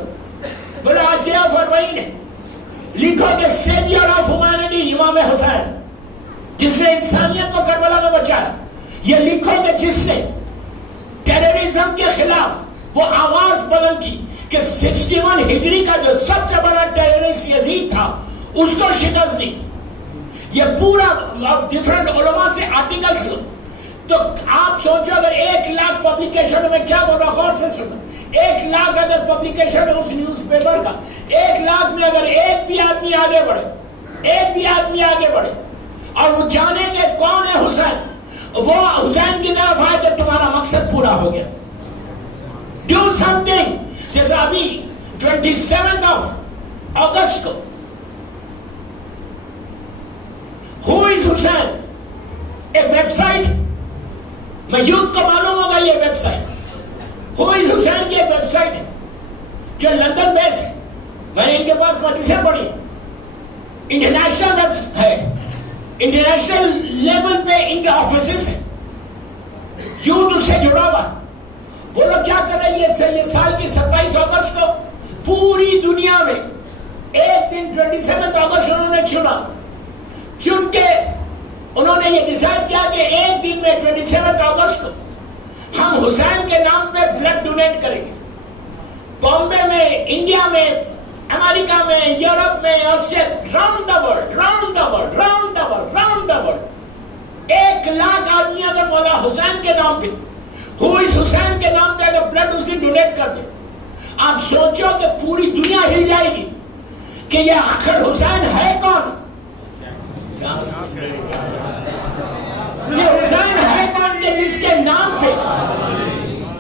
بولے آج ڈے آف 40 ہے, لکھو کہ سیویئر آف ہیومینٹی امام حسین. جس نے انسانیت کو کربلا میں بچایا. یہ لکھو کہ جس نے ٹیررزم کے خلاف وہ آواز بلند کی کہ 61 ہجری کا جو سب سے بڑا ٹیررسٹ یزید تھا اس کو شکست دی. یہ پورا ڈیفرنٹ علماء سے آرٹیکلز لو تو آپ سوچو اگر 1 لاکھ پبلیکیشن میں کیا بول رہا غور سے سنو. 1 لاکھ اگر پبلیکیشن ہے اس نیوز پیپر کا 1 لاکھ میں اگر ایک بھی آدمی آگے بڑھے اور وہ جانے کہ کون ہے حسین, وہ حسین کی طرف آئے تو تمہارا مقصد پورا ہو گیا. Do some thing. جیسا ابھی 27 اگست کو Who is حسین ایک ویب سائٹ, میں یوتھ کو معلوم ہوگا یہ ویب سائٹ Who is حسین کی ایک ویب سائٹ ہے جو لندن بیس ہے. میں نے ان کے پاس مدرسے پڑھی, انٹرنیشنل ہے, انٹرنیشنل لیول پہ ان کے آفیسز ہیں, یوتھ اس سے جڑا ہوا. وہ لوگ کیا کر رہے ہیں یہ سال کی 27 اگست کو پوری دنیا میں ایک دن 27 اگست انہوں نے چن کے انہوں نے یہ ڈیسائیڈ کیا کہ ایک دن میں 27 اگست کو ہم حسین کے نام پہ بلڈ ڈونیٹ کریں گے. بامبے میں, انڈیا میں, امریکہ میں, یورپ میں, راؤنڈ دا ورلڈ 1 لاکھ آدمی اگر مولا حسین کے نام پہ Who is حسین کے نام پہ اگر بلڈ اس دن ڈونیٹ کر دے, آپ سوچو کہ پوری دنیا ہل جائے گی کہ یہ آخر حسین ہے کون. یہ حسین ہے کون کہ جس کے نام پہ,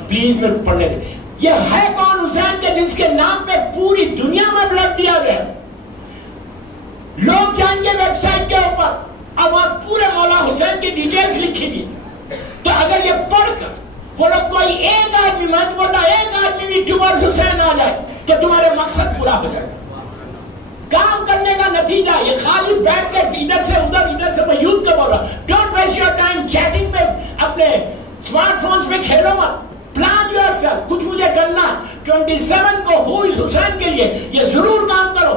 پلیز میں پڑھنے دیں, یہ ہے کون حسین کے جس کے نام پہ پوری دنیا میں بلڈ دیا گیا. لوگ جائیں گے ویب سائٹ کے اوپر, اب وہاں پورے مولا حسین کی ڈیٹیلز لکھی دی. تو اگر یہ پڑھ کر وہ لوگ کوئی ایک آدمی, میں بولتا ایک آدمی بھی ٹورڈ حسین آ جائے تو تمہارے مقصد پورا ہو جائے. کام کرنے کا نتیجہ یہ خالی بیٹھ کر ادھر سے میں یوتھ کو بول رہا ہوں, don't waste your time chatting پہ, اپنے اسمارٹ فونز پہ کھیلو مت. پلان یور سیلف, کچھ مجھے کرنا 27 کو Who is حسین کے لیے یہ ضرور کام کرو.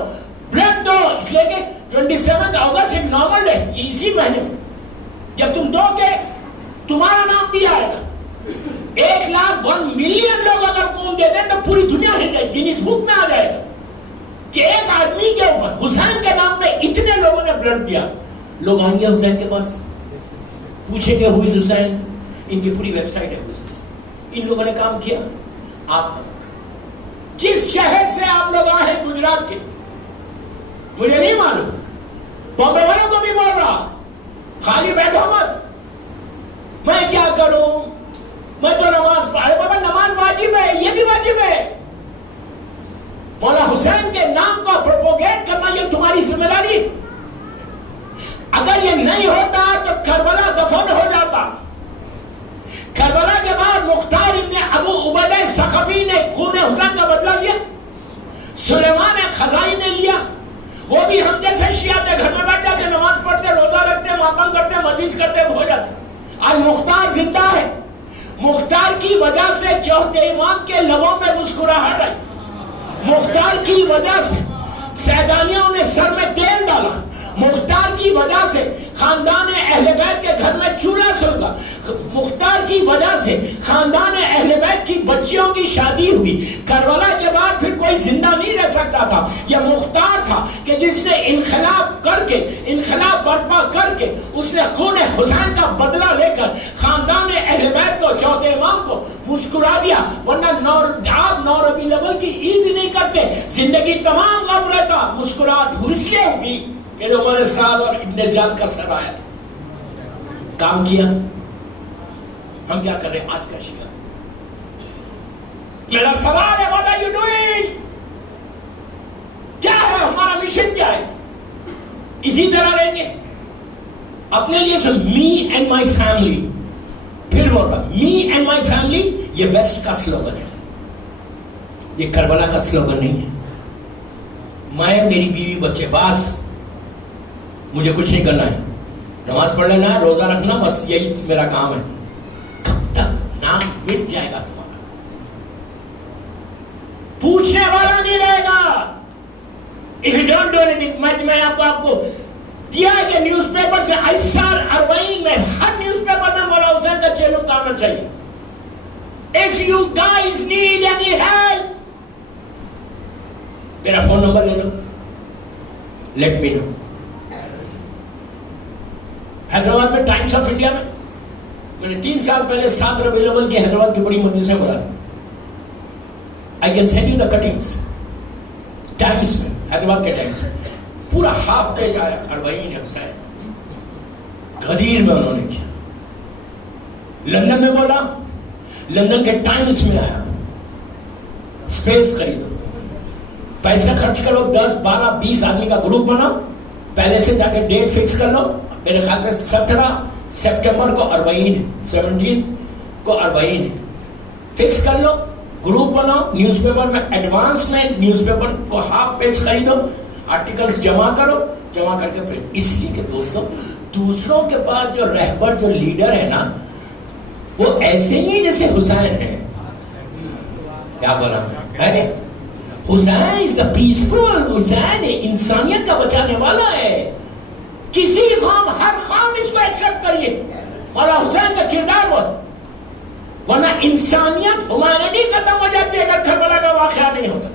بلڈ دو, اس لیے کہ 27 اگست ایک نارمل ڈے, اسی مہینے میں جب تم دو گے تمہارا نام بھی آئے گا. 1 ملین لوگ اگر خون دے دیں تو پوری دنیا ہل جائے, گینیز بک میں آ جائے گا کہ ایک آدمی کے اوپر حسین کے نام پہ اتنے لوگوں نے بلڈ دیا. لوگ آئیں گے حسین کے پاس, پوچھیں گے Who is حسین, ان کی پوری ویب سائٹ ہے. ان لوگوں نے کام کیا, آپ کا جس شہر سے آپ لوگ آئے ہیں گجرات کے, مجھے نہیں معلوم, بامبے والوں کو بھی بول رہا خالی بیٹھو مت. میں کیا کروں, میں تو نماز پڑھے, بابا نماز واجب ہے, یہ بھی واجب ہے. مولا حسین کے نام کو پروپوگیٹ کرنا یہ تمہاری ذمہ داری. اگر یہ نہیں ہوتا تو کربلا دفن ہو جاتا. کربلا کے بعد مختار ابن ابو عبیدہ ثقفی نے خون حسین کا بدلہ لیا, سلیمان خزائی نے لیا, وہ بھی ہم جیسے شیعہ تھے, گھر میں بیٹھ جاتے, نماز پڑھتے, روزہ رکھتے, ماتم کرتے, مجلس کرتے, ہو جاتے. آج مختار زندہ ہے. مختار کی وجہ سے چوتھے امام کے لبوں پہ مسکراہٹ آئی. مختار کی وجہ سے سیدانیوں نے سر میں تیل ڈالا. مختار کی وجہ سے خاندان اہل بیت کے گھر میں چولہا سلگا. مختار کی وجہ سے خاندان اہل بیت کی بچیوں کی شادی ہوئی. کربلا کے بعد پھر کوئی زندہ نہیں رہ سکتا تھا. یہ مختار تھا کہ جس نے انقلاب کر کے, انقلاب برپا کر کے, اس نے خون حسین کا بدلہ لے کر خاندان اہل بیت کو, چوتھے امام کو مسکرا دیا. ورنہ آپ 9 ربیع الاول کی عید نہیں کرتے, زندگی تمام غم رہتا. مسکراہٹ اس لیے ہوئی کہ جو عمر سعد اور ابن زیاد کا سر آیا تھا. کام کیا. ہم کیا کر رہے ہیں آج کا شکار. میرا سوال ہے, what are you doing? کیا ہے ہمارا مشن, کیا ہے؟ اسی طرح رہیں گے اپنے لیے. سو می اینڈ مائی فیملی, پھر بول رہا می اینڈ مائی فیملی, یہ ویسٹ کا سلوگن ہے, یہ کربلا کا سلوگن نہیں ہے. میں, میری بیوی, بچے, بس مجھے کچھ نہیں کرنا ہے. نماز پڑھ لینا, روزہ رکھنا, بس یہی میرا کام ہے. کب تک نام مٹ جائے گا تمہارا, پوچھنے والا نہیں رہے گا. If you don't do anything, میں آپ کو دیا ہے کہ نیوز پیپر سے ایسا 40 میں ہر نیوز پیپر میں مولا حسین کا چہرہ اتارنا چاہیے. If you guys need any help, میرا فون نمبر لے لو, let me know. حیدرآباد میں ٹائمز آف انڈیا میں نے 3 سال پہلے 7 ربیع الاول کی حیدرآباد کی بڑی مجلس میں بولا تھا. I can send you the cuttings. Times میں, حیدرآباد کے ٹائمز میں پورا ہاف پیج آیا 40 حسین. غدیر میں انہوں نے کیا. لندن میں بولا, لندن کے ٹائمز میں آیا. اسپیس خریدو, پیسے خرچ کرو, 10 12 20 آدمی کا گروپ بناؤ, پہلے سے جا کے ڈیٹ فکس کر لو. میرے خیال سے 17 سپٹمبر کو 40 ہے, 17 کو 40 ہے. فکس کر لو, گروپ بناؤ, نیوز پیپر میں ایڈوانس میں نیوز پیپر کو ہاف پیج خریدو, آرٹیکلز جمع کرو, جمع کر کے پھر. اس لیے کہ دوستوں دوسروں کے پاس جو رہبر جو لیڈر ہے نا وہ ایسے ہی جیسے حسین ہے. کیا بولا میں, حسین از دا پیسفل, حسین انسانیت کا بچانے والا ہے. کسی قوم, ہر قوم اس کو ایکسپٹ کریے, مولا حسین کا کردار وہ, ورنہ انسانیت ہیومینٹی ختم ہو جاتی ہے اگر کربلا کا واقعہ نہیں ہوتا.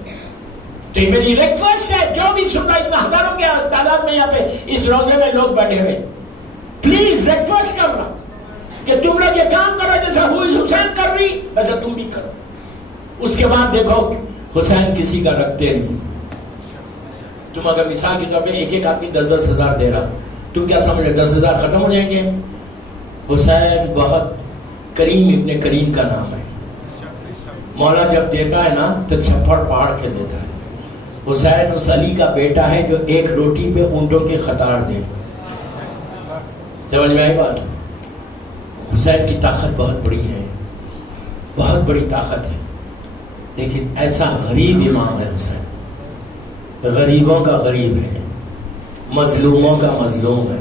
تو یہ میری ریکویسٹ ہے, جو بھی سن رہا, اتنا ہزاروں کے تعداد میں یہاں پہ اس روزے میں لوگ بیٹھے ہوئے, پلیز ریکویسٹ کر رہا کہ تم لوگ یہ کام کرو جیسا حسین کر رہی ویسا تم بھی کرو. اس کے بعد دیکھو حسین کسی کا رکھتے نہیں. تم اگر مثال کے طور پہ ایک آدمی 10 ہزار دے رہا, تم کیا سمجھ رہے 10 ہزار ختم ہو جائیں گے؟ حسین بہت کریم ابن کریم کا نام ہے. مولا جب دیتا ہے نا تو چھپڑ پاڑ کے دیتا ہے. حسین اس علی کا بیٹا ہے جو 1 روٹی پہ اونٹوں کی قطار دے. سمجھ میں آئی بات؟ حسین کی طاقت بہت بڑی ہے, بہت بڑی طاقت ہے, لیکن ایسا غریب امام ہے حسین. غریبوں کا غریب ہے, مظلوموں کا مظلوم ہے.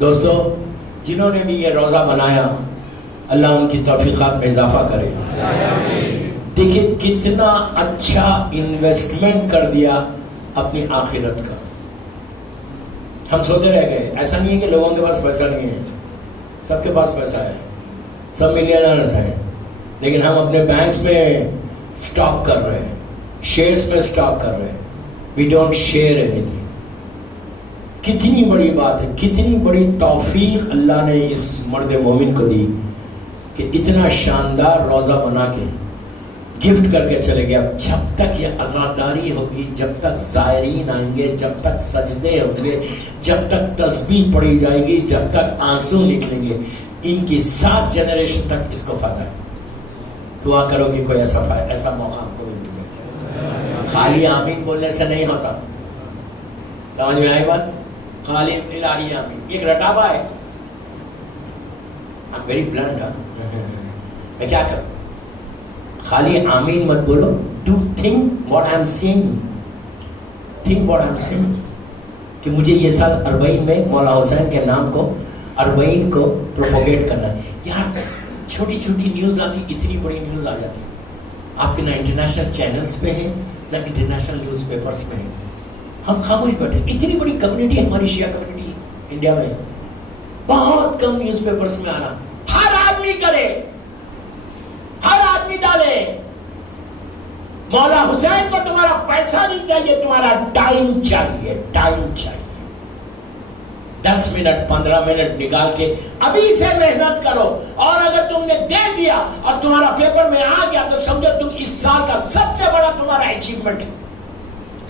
دوستو جنہوں نے بھی یہ روزہ بنایا اللہ ان کی توفیقات میں اضافہ کرے. دیکھیں کتنا اچھا انویسٹمنٹ کر دیا اپنی آخرت کا. ہم سوتے رہ گئے, ایسا نہیں ہے کہ لوگوں کے پاس پیسہ نہیں ہے, سب کے پاس پیسہ ہے, سب ملینئرز ہیں, لیکن ہم اپنے بینکس میں سٹاک کر رہے ہیں, شیئرز میں سٹاک کر رہے ہیں. We don't share anything. کتنی بڑی بات ہے, کتنی بڑی توفیق اللہ نے اس مرد مومن کو دی کہ اتنا شاندار روزہ بنا کے گفٹ کر کے چلے گیا. جب تک یہ عزاداری ہوگی, جب تک زائرین آئیں گے, جب تک سجدے ہوں گے, جب تک تسبیح پڑھی جائے گی, جب تک آنسو نکلیں گے, ان کی 7 جنریشن تک اس کو فائدہ ہے. دعا کرو کہ کوئی ایسا موقع آپ کو ملے. خالی آمین بولنے سے نہیں ہوتا. سمجھ میں آئی بات؟ خالی الہی آمین ایک رٹاوا ہے. I'm very blunt. میں کیا کروں؟ خالی آمین مت بولو. Do think what I'm saying. Think what I'm saying. کہ مجھے یہ سال 40 میں مولا حسین کے نام کو 40 کو پروپوگیٹ کرنا ہے. یار چھوٹی چھوٹی نیوز آتی, اتنی بڑی نیوز آ جاتی. آپ کے نہ انٹرنیشنل چینلز پہ ہیں نہ انٹرنیشنل نیوز پیپرز پہ ہیں. ہم خاموش بیٹھے. اتنی بڑی کمیونٹی ہماری شیعہ کمیونٹی انڈیا میں, بہت کم نیوز پیپرز میں آنا. ہر آدمی کرے, ہر آدمی ڈالے. مولا حسین کو تمہارا پیسہ نہیں چاہیے, تمہارا ٹائم چاہیے. ٹائم چاہیے. 10 منٹ 15 منٹ نکال کے ابھی سے محنت کرو. اور اگر تم نے دے دیا اور تمہارا پیپر میں آ گیا تو سمجھو تم اس سال کا سب سے بڑا تمہارا اچیومنٹ ہے.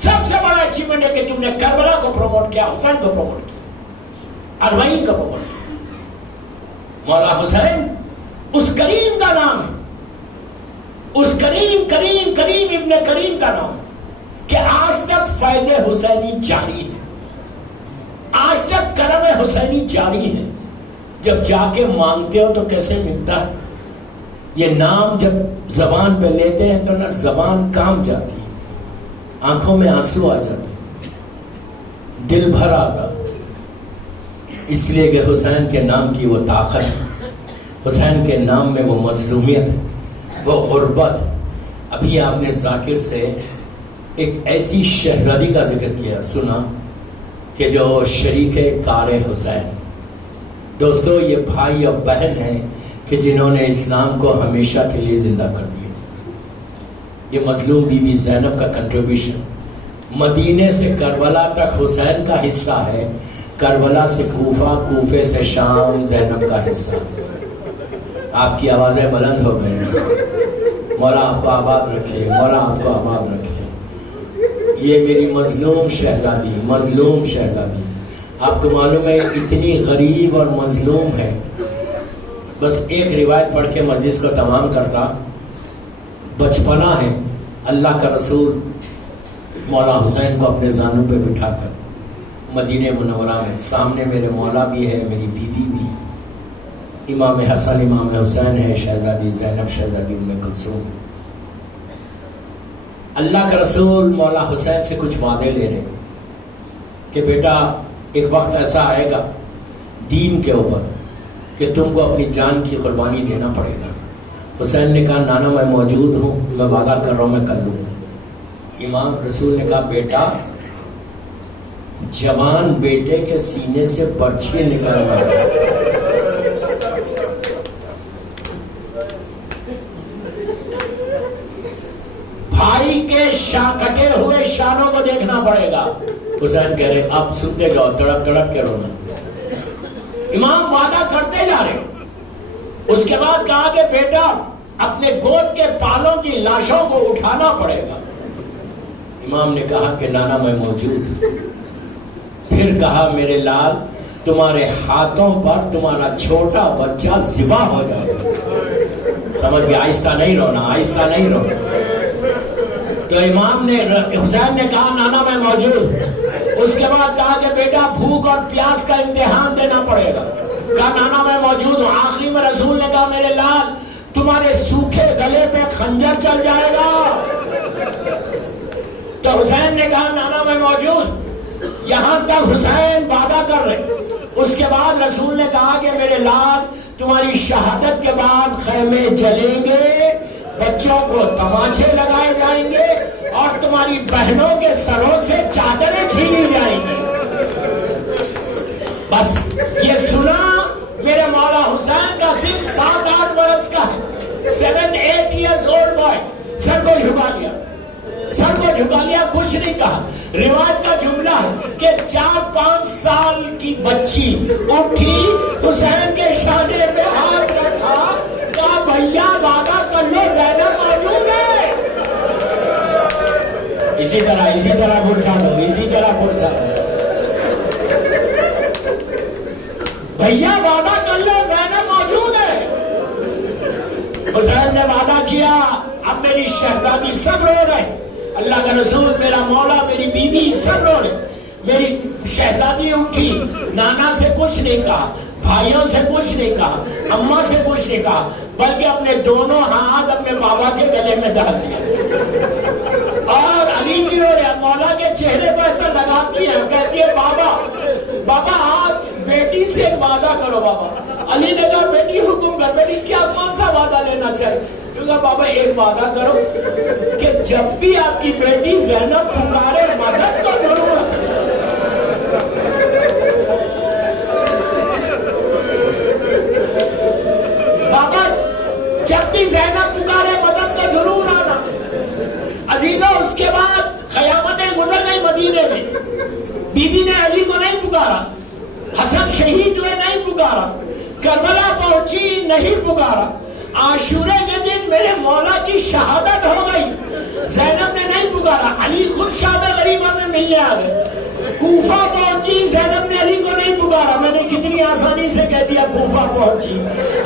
سب سے بڑا اچیومنٹ ہے کہ تم نے کربلا کو پروموٹ کیا, حسین کو پروموٹ کیا, 40 کو پروموٹ کیا. مولا حسین اس کریم کا نام ہے, اس کریم کریم کریم ابن کریم کا نام ہے کہ آج تک فیض حسینی جاری ہے, آج تک کرم حسینی جاری ہے. جب جا کے مانگتے ہو تو کیسے ملتا ہے؟ یہ نام جب زبان پہ لیتے ہیں تو نہ زبان کام جاتی ہے, آنکھوں میں آنسو آ جاتے ہیں, دل بھر آتا. اس لیے کہ حسین کے نام کی وہ طاقت ہے, حسین کے نام میں وہ مظلومیت ہے, وہ غربت. ابھی آپ نے ذاکر سے ایک ایسی شہزادی کا ذکر کیا, سنا کہ جو شریک کار حسین، دوستو یہ بھائی اور بہن ہیں کہ جنہوں نے اسلام کو ہمیشہ کے لیے زندہ کر دیا. یہ مظلوم بی بی زینب کا کنٹریبیوشن مدینے سے کربلا تک حسین کا حصہ ہے، کربلا سے کوفہ، کوفے سے شام زینب کا حصہ. آپ کی آوازیں بلند ہو گئی ہیں. مولا آپ کو آباد رکھے، مولا آپ کو آباد رکھے. یہ میری مظلوم شہزادی، مظلوم شہزادی، آپ کو معلوم ہے اتنی غریب اور مظلوم ہے. بس ایک روایت پڑھ کے مجلس کو تمام کرتا. بچپنا ہے، اللہ کا رسول مولا حسین کو اپنے زانوں پہ بٹھا کر مدینہ منورہ میں، سامنے میرے مولا بھی ہے، میری بیوی بھی ہے، امام حسن امام حسین ہے، شہزادی زینب شہزادی ام کلثوم. اللہ کا رسول مولا حسین سے کچھ وعدے لے رہے کہ بیٹا ایک وقت ایسا آئے گا دین کے اوپر کہ تم کو اپنی جان کی قربانی دینا پڑے گا. حسین نے کہا نانا میں موجود ہوں، میں وعدہ کر رہا ہوں میں کر لوں گا. امام رسول نے کہا بیٹا جوان بیٹے کے سینے سے برچھیے نکالنا. بھائی کے کٹے ہوئے شانوں کو دیکھنا پڑے گا. حسین کہہ رہے اب سنتے جاؤ، تڑپ تڑپ کے رونا. امام وعدہ کرتے جا رہے. اس کے بعد کہا کہ بیٹا اپنے گود کے پالوں کی لاشوں کو اٹھانا پڑے گا. امام نے کہا کہ نانا میں موجود. پھر کہا میرے لال تمہارے ہاتھوں پر تمہارا چھوٹا بچہ ذبح ہو جائے گا. سمجھ گیا؟ آہستہ نہیں رونا، آہستہ نہیں رونا. تو امام نے حسین نے کہا نانا میں موجود. اس کے بعد کہا کہ بیٹا بھوک اور پیاس کا امتحان دینا پڑے گا. کہا نانا میں موجود ہوں. آخری میں رسول نے کہا میرے لال تمہارے سوکھے گلے پہ خنجر چل جائے گا. تو حسین نے کہا نانا میں موجود. یہاں تک حسین وعدہ کر رہے. اس کے بعد رسول نے کہا کہ میرے لال تمہاری شہادت کے بعد خیمے جلیں گے، بچوں کو تماچے لگائے جائیں گے اور تمہاری بہنوں کے سروں سے چادریں چھینی جائیں گی. بس یہ سنا میرے مولا حسین کا سن 7-8 برس کا ہے. 7-8 years old boy. سر کو جھکا لیا، سر کو جھکا لیا، کچھ نہیں کہا. روایت کا جملہ ہے کہ 4-5 سال کی بچی اٹھی، حسین کے شانے پہ ہاتھ رکھا، کہا بھیا وعدہ کر لو زینب موجود ہے. اسی طرح فرصت ہو، اسی طرح فرصت ہو. بھیا وعدہ کر لو زینب موجود ہے. حسین نے وعدہ کیا. اب میری شہزادی سب رو رہے، اللہ کا رسول، میرا مولا، میری بیوی سب رو رہے. میری شہزادی اٹھی، نانا سے کچھ نہیں کہا، بھائیوں سے کچھ نہیں کہا، اماں سے کچھ نہیں کہا، بلکہ اپنے دونوں ہاتھ اپنے بابا کے گلے میں ڈال دیا اور علی کی رو رہے. مولا کے چہرے پر ایسا لگاتی ہے، کہتی ہے بابا آج بیٹی سے ایک وعدہ کرو. بابا علی نے کہا بیٹی حکم کر. بیٹی کیا کون سا وعدہ لینا چاہیے؟ کہا بابا ایک وعدہ کرو کہ جب بھی آپ کی بیٹی زینب پکارے مدد تو ضرور. بابا جب بھی زینب پکارے مدد تو ضرور آنا. عزیزوں اس کے بعد قیامتیں گزر گئی مدینے میں. بی بی نے علی کو نہیں پکارا، حسن شہید ہوئے نہیں پکارا، کربلا پہنچی نہیں پکارا. عاشورے کے دن میرے مولا کی شہادت ہو گئی، زینب نے نہیں پکارا. علی خود شام غریبہ میں ملنے آ گئے. کوفہ پہنچی، زینب نے علی کو نہیں پکارا. میں نے کتنی آسانی سے کہہ دیا کوفہ پہنچی.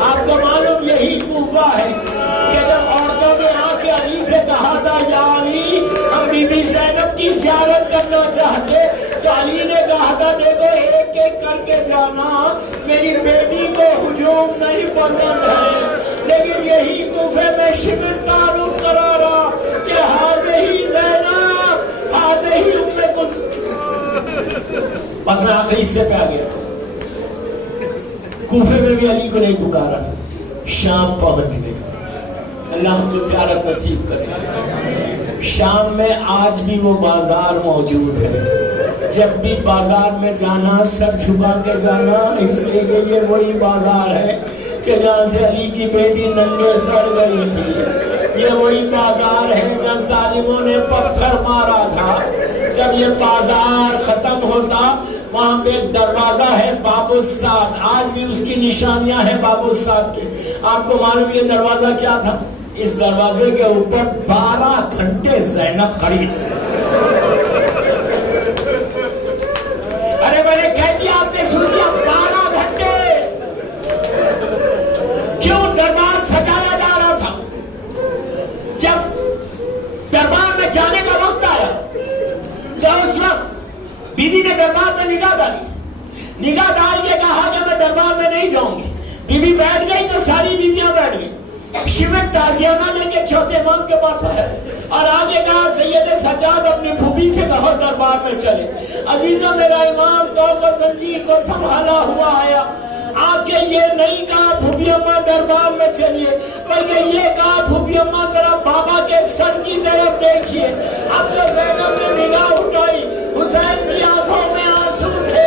آپ کو معلوم یہی کوفہ ہے کہ جب عورتوں نے آ کے علی سے کہا تھا یا علی ہم بی بی زینب کی زیارت کرنا چاہتے، تو علی نے کہا تھا دیکھو ایک ایک کر کے جانا، میری بیٹی کو ہجوم نہیں پسند ہے. لیکن یہی کوفے میں شکر تعارف کرا رہا کہ حاضر زینب، حاضر ام کلثوم. بس میں آخری حصے پہ آ گیا. کوفے میں بھی علی کو نہیں پکارا. شام پہنچ گئے. اللہ ہم کو زیارت نصیب کرے. شام میں آج بھی وہ بازار موجود ہے جب بھی بازار میں جانا سر جھکا کے جانا، اس لیے کہ یہ وہی بازار ہے کہ جہاں سے علی کی بیٹی ننگے سر گئی تھی، یہ وہی بازار ہے جہاں ظالموں نے پتھر مارا تھا۔ جب یہ بازار ختم ہوتا وہاں پہ ایک دروازہ ہے باب السعد، آج بھی اس کی نشانیاں ہیں باب السعد کی۔ آپ کو معلوم یہ دروازہ کیا تھا؟ اس دروازے کے اوپر 12 گھنٹے زینب کھڑی تھی۔ ارے میں نے کہہ دیا، آپ نے سن لیا، 12 گھنٹے۔ کیوں؟ دربار سجایا جا رہا تھا۔ جب دربار میں جانے کا وقت آیا تو اس وقت بی بی نے دربار میں نگاہ ڈالی، نگاہ ڈال کے کہا کہ میں دربار میں نہیں جاؤں گی۔ بی بی بیٹھ گئی تو ساری بیویاں بیٹھ گئی۔ شیوت تعزیانہ لے کے چوتھے امام کے پاس ہے اور آگے کہا سید سجاد اپنی پھوپھی سے کہو دربار میں چلے۔ عزیزوں میرا امام تو زنجیر کو سنبھالا ہوا آیا، آگے یہ نہیں کہا پھوپھی اماں دربار میں چلیے، بلکہ یہ کہا پھوپھی اماں ذرا بابا کے سر کی طرف دیکھیے۔ اب تو زینب نے نگاہ اٹھائی، حسین کی آنکھوں میں آنسو تھے،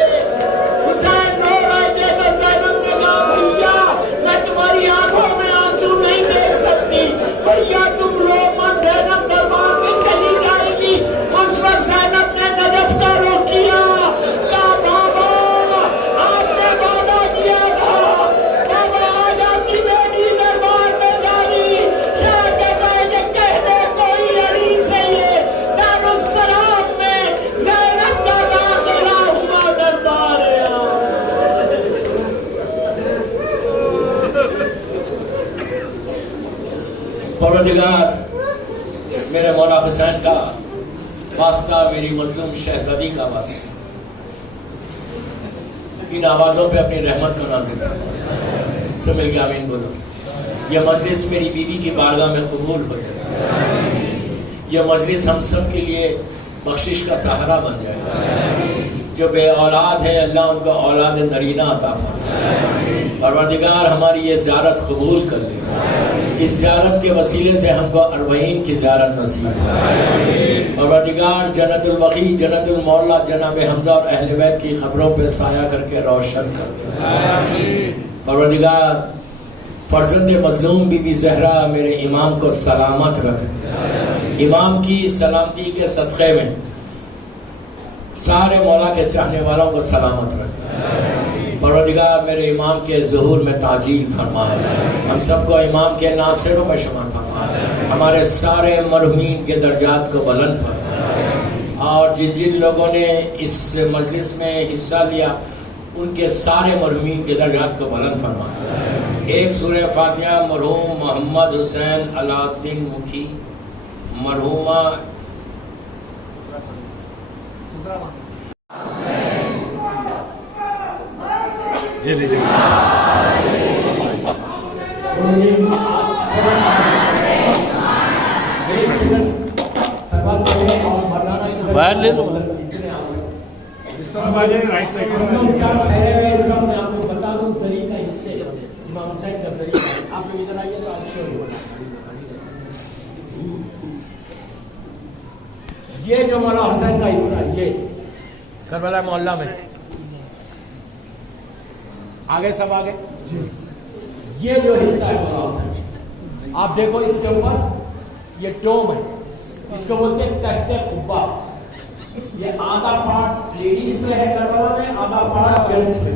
حسین رو رہے تھے تو زینب نے کہا بھیا میں تمہاری آنکھوں میں آنسو نہیں دیکھ سکتی، بھیا تم رو مت، زینب دربار میں چلی جائے گی۔ اس وقت زینب نے نجف کا رخ کیا، کہا بابا آپ نے وعدہ کیا تھا، بابا آج آپ کی بیٹی دربار میں جا رہی، شاید کہتا ہے کہ کہہ دے کوئی علی سے یہ دارالسلام میں زینب کا داخلہ ہوا دربار ہے۔ پروردگار میرے مولا حسین کا واسطہ، میری مظلوم شہزادی کا واسطہ، ان آوازوں پہ اپنی رحمت کو نازل فرما۔ سب مل کے آمین بولو۔ یہ مجلس میری بیوی کی بارگاہ میں قبول ہو جائے، یہ مجلس ہم سب کے لیے بخشش کا سہارا بن جائے۔ جو بے اولاد ہے اللہ ان کو اولاد نرینہ عطا فرمائے۔ پروردگار ہماری یہ زیارت قبول کر لے، اس زیارت کے وسیلے سے ہم کو اربعین کی زیارت نصیب ہو۔ پروردگار جنت البقیع، جنت المولا جناب حمزہ اور اہل بیت کی قبروں پہ سایہ کر کے روشن کر دے۔ پروردگار فرزند مظلوم بی بی زہرا میرے امام کو سلامت رکھ، امام کی سلامتی کے صدقے میں سارے مولا کے چاہنے والوں کو سلامت رکھ۔ پروردگار میرے امام کے ظہور میں تعجیل فرمائے، ہم سب کو امام کے ناصروں میں شمار فرمائے، ہمارے سارے مرحومین کے درجات کو بلند فرمائے، اور جن جن لوگوں نے اس مجلس میں حصہ لیا ان کے سارے مرحومین کے درجات کو بلند فرمائے۔ ایک سورہ فاتحہ مرحوم محمد حسین علاء الدین مکھی، مرحومہ باہر لے لو۔ اس کا میں آپ کو بتا دوں زری کا حصے امام حسین کا زری، آپ لوگ ادھر آئیے تو آپ شور۔ یہ جو مولا حسین کا حصہ ہے، یہ کربلا محلہ میں آگے سب آگے، یہ جو حصہ ہے مولا حسین، آپ دیکھو اس کے اوپر یہ ٹوم ہے، اس کو بولتے ہیں تحت خبا۔ یہ آدھا پارٹ لیڈیز میں ہے کربلا میں، آدھا پارٹ جینٹس میں۔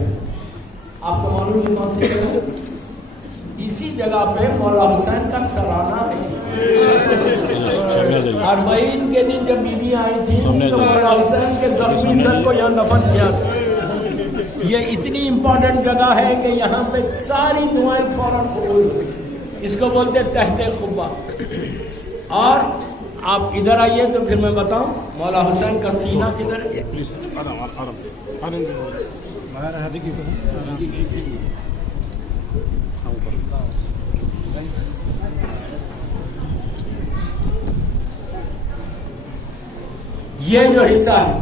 آپ کو معلوم ہے کون سی جگہ؟ اسی جگہ پہ مولا حسین کا سرانہ ہے۔ اربعین کے دن جب بیوی آئی تھی تو مولا حسین کے زخمی سر کو یہاں دفن کیا تھا۔ یہ اتنی امپورٹنٹ جگہ ہے کہ یہاں پہ ساری دعائیں فوراً قبول ہوئی، اس کو بولتے تحت خبا۔ اور آپ ادھر آئیے تو پھر میں بتاؤں مولا حسین کا سینہ کدھر ہے۔ یہ جو حصہ ہے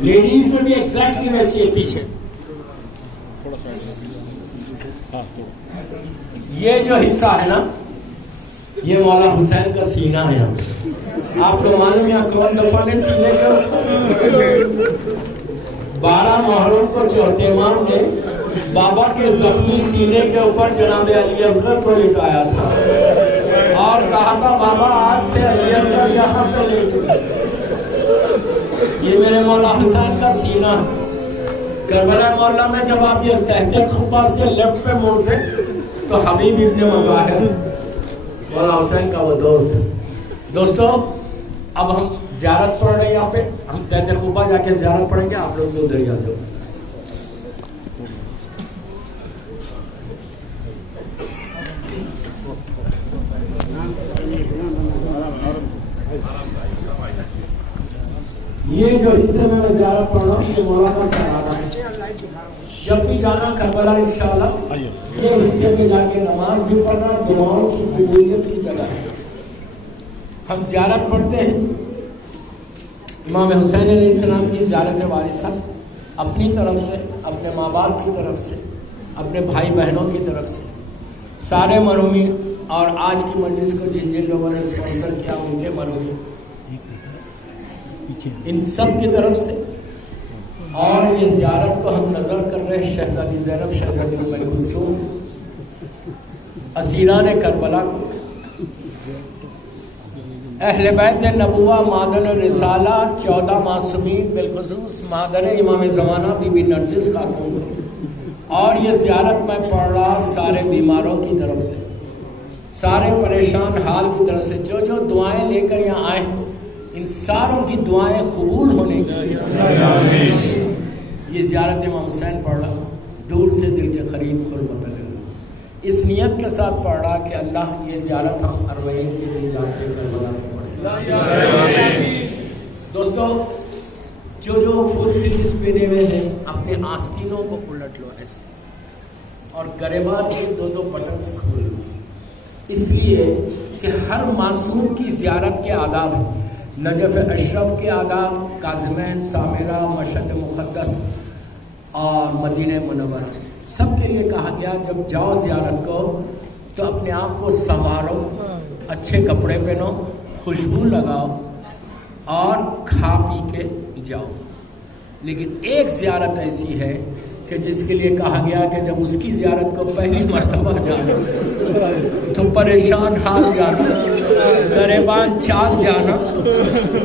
لیڈیز میں بھی ایگزیکٹلی ویسی ہے پیچھے۔ یہ جو حصہ ہے نا یہ مولا حسین کا سینہ ہے. آپ کو معلوم ہے کون دفعہ نے سینے کے 12 محرم کو چوتھے امام نے بابا کے زخمی سینے کے اوپر جناب علی اصغر کو لٹایا تھا اور کہا تھا بابا آج سے علی اصغر یہاں پہ لے گئے. یہ میرے مولا حسین کا سینہ. کربلا مولا میں جب آپ یہ تحت خفا سے لیفٹ پہ مڑتے تو حبیب ابن مظاہر مولا حسین کا وہ دوست. دوستو اب ہم زیارت پڑھ رہے ہیں. یہاں پہ ہم تحت خفا جا کے زیارت پڑھیں گے. آپ لوگ بھی ادھر جا دو. یہ جو حصے میں زیارت پڑھ رہا ہوں یہ مولانا سہارا ہے. جب بھی جانا کربلا انشاءاللہ یہ حصے میں جا کے نماز بھی پڑھنا دعاؤں کی قبولیت کی جگہ ہے. ہم زیارت پڑھتے ہیں امام حسین علیہ السلام کی زیارت وارثہ اپنی طرف سے, اپنے ماں باپ کی طرف سے, اپنے بھائی بہنوں کی طرف سے, سارے مرحومین اور آج کی مجلس کو جن جن لوگوں نے اسپانسر کیا ان کے مرحومین ان سب کی طرف سے. اور یہ زیارت کو ہم نظر کر رہے ہیں شہزادی زینب, شہزادی ام کلثوم, اسیران کربلا کو, اہل بیت نبوہ معدن رسالہ 14 معصومین بالخصوص مادر امام زمانہ بی بی نرجس خاتون کو. اور یہ زیارت میں پڑھ رہا سارے بیماروں کی طرف سے, سارے پریشان حال کی طرف سے, جو جو دعائیں لے کر یہاں آئے ان ساروں کی دعائیں قبول ہونے کی. یہ زیارت امام حسین پڑھ رہا دور سے دل کے قریب قربت اللہ, اس نیت کے ساتھ پڑھ رہا کہ اللہ یہ زیارت ہم اربعین کے دن جا کے کربلا میں پڑھیں. دوستو جو فل سلیپس پہنے ہوئے ہیں اپنے آستینوں کو الٹ لو ایسے اور گریبان کے 2 بٹنز کھول لو, اس لیے کہ ہر معصوم کی زیارت کے آداب ہیں. نجف اشرف کے آداب, کاظمین, سامرہ, مشہد مقدس اور مدینہ منورہ, سب کے لیے کہا گیا جب جاؤ زیارت کو تو اپنے آپ کو سنوارو, اچھے کپڑے پہنو, خوشبو لگاؤ اور کھا پی کے جاؤ. لیکن ایک زیارت ایسی ہے کہ جس کے لیے کہا گیا کہ جب اس کی زیارت کو پہلی مرتبہ جانا تو پریشان حال جانا, گریبان چال جانا,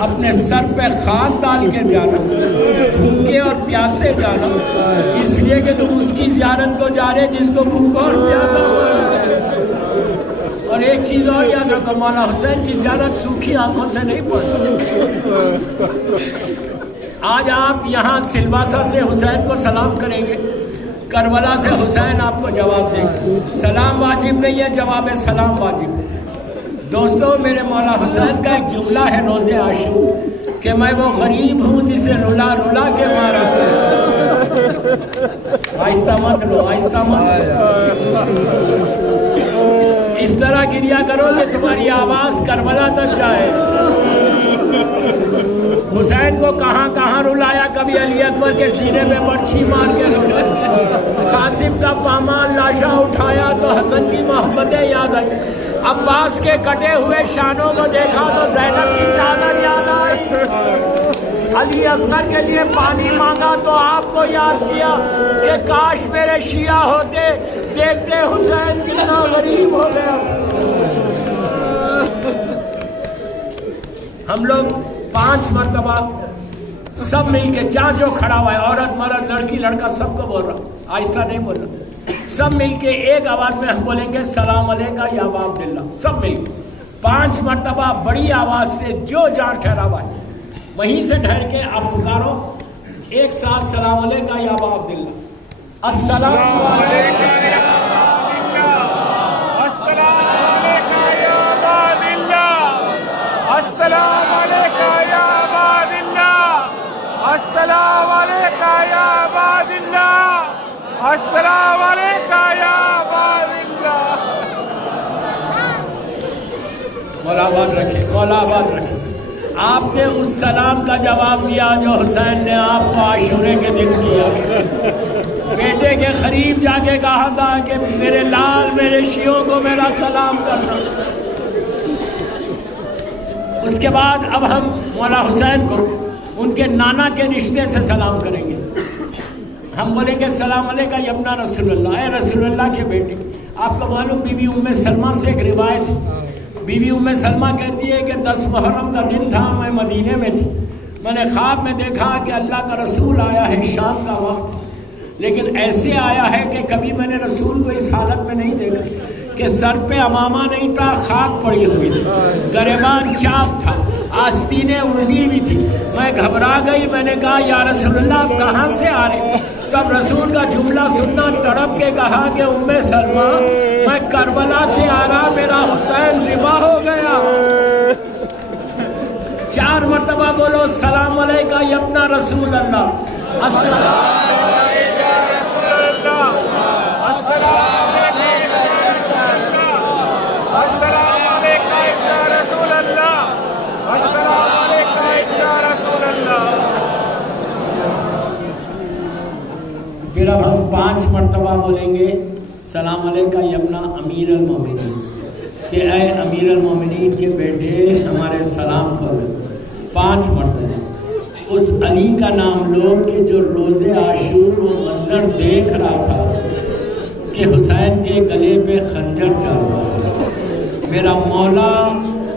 اپنے سر پہ خاک ڈال کے جانا, بھوکے اور پیاسے جانا, اس لیے کہ تم اس کی زیارت کو جا رہے جس کو بھوکا اور پیاسا ہو. اور ایک چیز اور یاد رکھو, مولا حسین کی زیارت سوکھی آنکھوں سے نہیں پڑتی. آج آپ یہاں سلواسا سے حسین کو سلام کریں گے, کربلا سے حسین آپ کو جواب دیں گے. سلام واجب نہیں ہے, جواب سلام واجب ہے. دوستو میرے مولا حسین کا ایک جملہ ہے روز عاشور کہ میں وہ غریب ہوں جسے رلا رلا کے مارا. آہستہ مت لو, آہستہ مت لو, اس طرح گریا کرو کہ تمہاری آواز کربلا تک جائے. حسین کو کہاں کہاں رلایا, کبھی علی اکبر کے سینے میں برچھی مار کے رلایا, قاسم کا پامال لاشا اٹھایا تو حسن کی محبتیں یاد آئی, عباس کے کٹے ہوئے شانوں کو دیکھا تو زینب کی چادر یاد آئی, علی اصغر کے لیے پانی مانگا تو آپ کو یاد کیا کہ کاش میرے شیعہ ہوتے, دیکھتے حسین کتنا غریب ہو گیا. ہم لوگ 5 مرتبہ سب مل کے, جہاں جو کھڑا ہوا ہے, عورت مرد لڑکی لڑکا سب کو بول رہا, آہستہ نہیں بول رہا, سب مل کے ایک آواز میں ہم بولیں گے سلام علیکہ یا ابا عبداللہ. سب مل کے 5 مرتبہ بڑی آواز سے جو جان ٹھہرا ہوا ہے وہیں سے ٹھہر کے آپ پکارو ایک ساتھ, سلام علیکہ یا ابا عبداللہ, السلام علیکہ یا السلام علیکہ یا عباد اللہ, السلام علیکہ یا عباد اللہ, السلام علیکہ یا عباد اللہ. مولا آباد رکھے, مولا آباد رکھے. آپ نے اس سلام کا جواب دیا جو حسین نے آپ کو عاشورے کے دن کیا. بیٹے کے قریب جا کے کہا تھا کہ میرے لال, میرے شیعوں کو میرا سلام کرنا. اس کے بعد اب ہم مولا حسین کو ان کے نانا کے رشتے سے سلام کریں گے. ہم بولیں گے السلام علیکم یبنا رسول اللہ، اے رسول اللہ کے بیٹے. آپ کو معلوم بی بی ام سلمہ سے ایک روایت ہے. بی بی ام سلمہ کہتی ہے کہ 10 محرم کا دن تھا، میں مدینے میں تھی. میں نے خواب میں دیکھا کہ اللہ کا رسول آیا ہے، شام کا وقت، لیکن ایسے آیا ہے کہ کبھی میں نے رسول کو اس حالت میں نہیں دیکھا کہ سر پہ امامہ نہیں تھا، خاک پڑی ہوئی تھی، گریبان چاک تھا، آستینیں الٹی ہوئی تھی. میں گھبرا گئی. میں نے کہا یا رسول اللہ آپ کہاں سے آ رہے؟ تب رسول کا جملہ سننا تڑپ کے کہا کہ ام سلمہ میں کربلا سے آ رہا، میرا حسین ذبح ہو گیا. 4 مرتبہ بولو السلام علیکہ یبنا رسول اللہ. السلام پھر اب ہم 5 مرتبہ بولیں گے سلام علیکہ یبنا امیر المومنین، کہ اے امیر المومنین کے بیٹے ہمارے سلام کرو. 5 مرتبہ. اس علی کا نام لو کہ جو روز عاشور وہ منظر دیکھ رہا تھا کہ حسین کے گلے پہ خنجر چل رہا. میرا مولا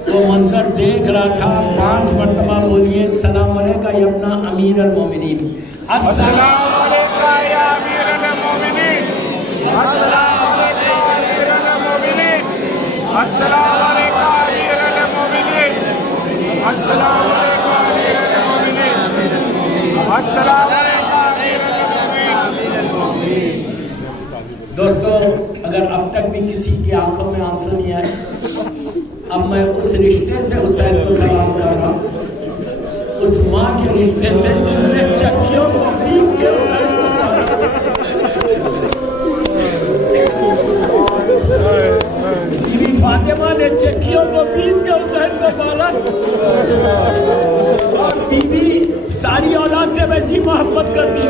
وہ منظر دیکھ رہا تھا. 5 مرتبہ بولیے السلام علیکہ یبنا امیر المومنین. السلام علیکم یا امیر المومنین. السلام علیکم امیر المومنین. السلام علیکم امیر المومنین. السلام علیکم امیر المومنین. السلام علیکم امیر المومنین. دوستو اگر اب تک بھی کسی کی آنکھوں میں آنسو نہیں آئے، اب میں اس رشتے سے حسین کو سلام کر رہا ہوں، اس ماں کے رشتے سے جس نے چکیوں کو پیس کے بی بی فاطمہ نے چکیوں کو پیس کے حسین کو پالا، اور بی بی ساری اولاد سے ویسی محبت کرتی،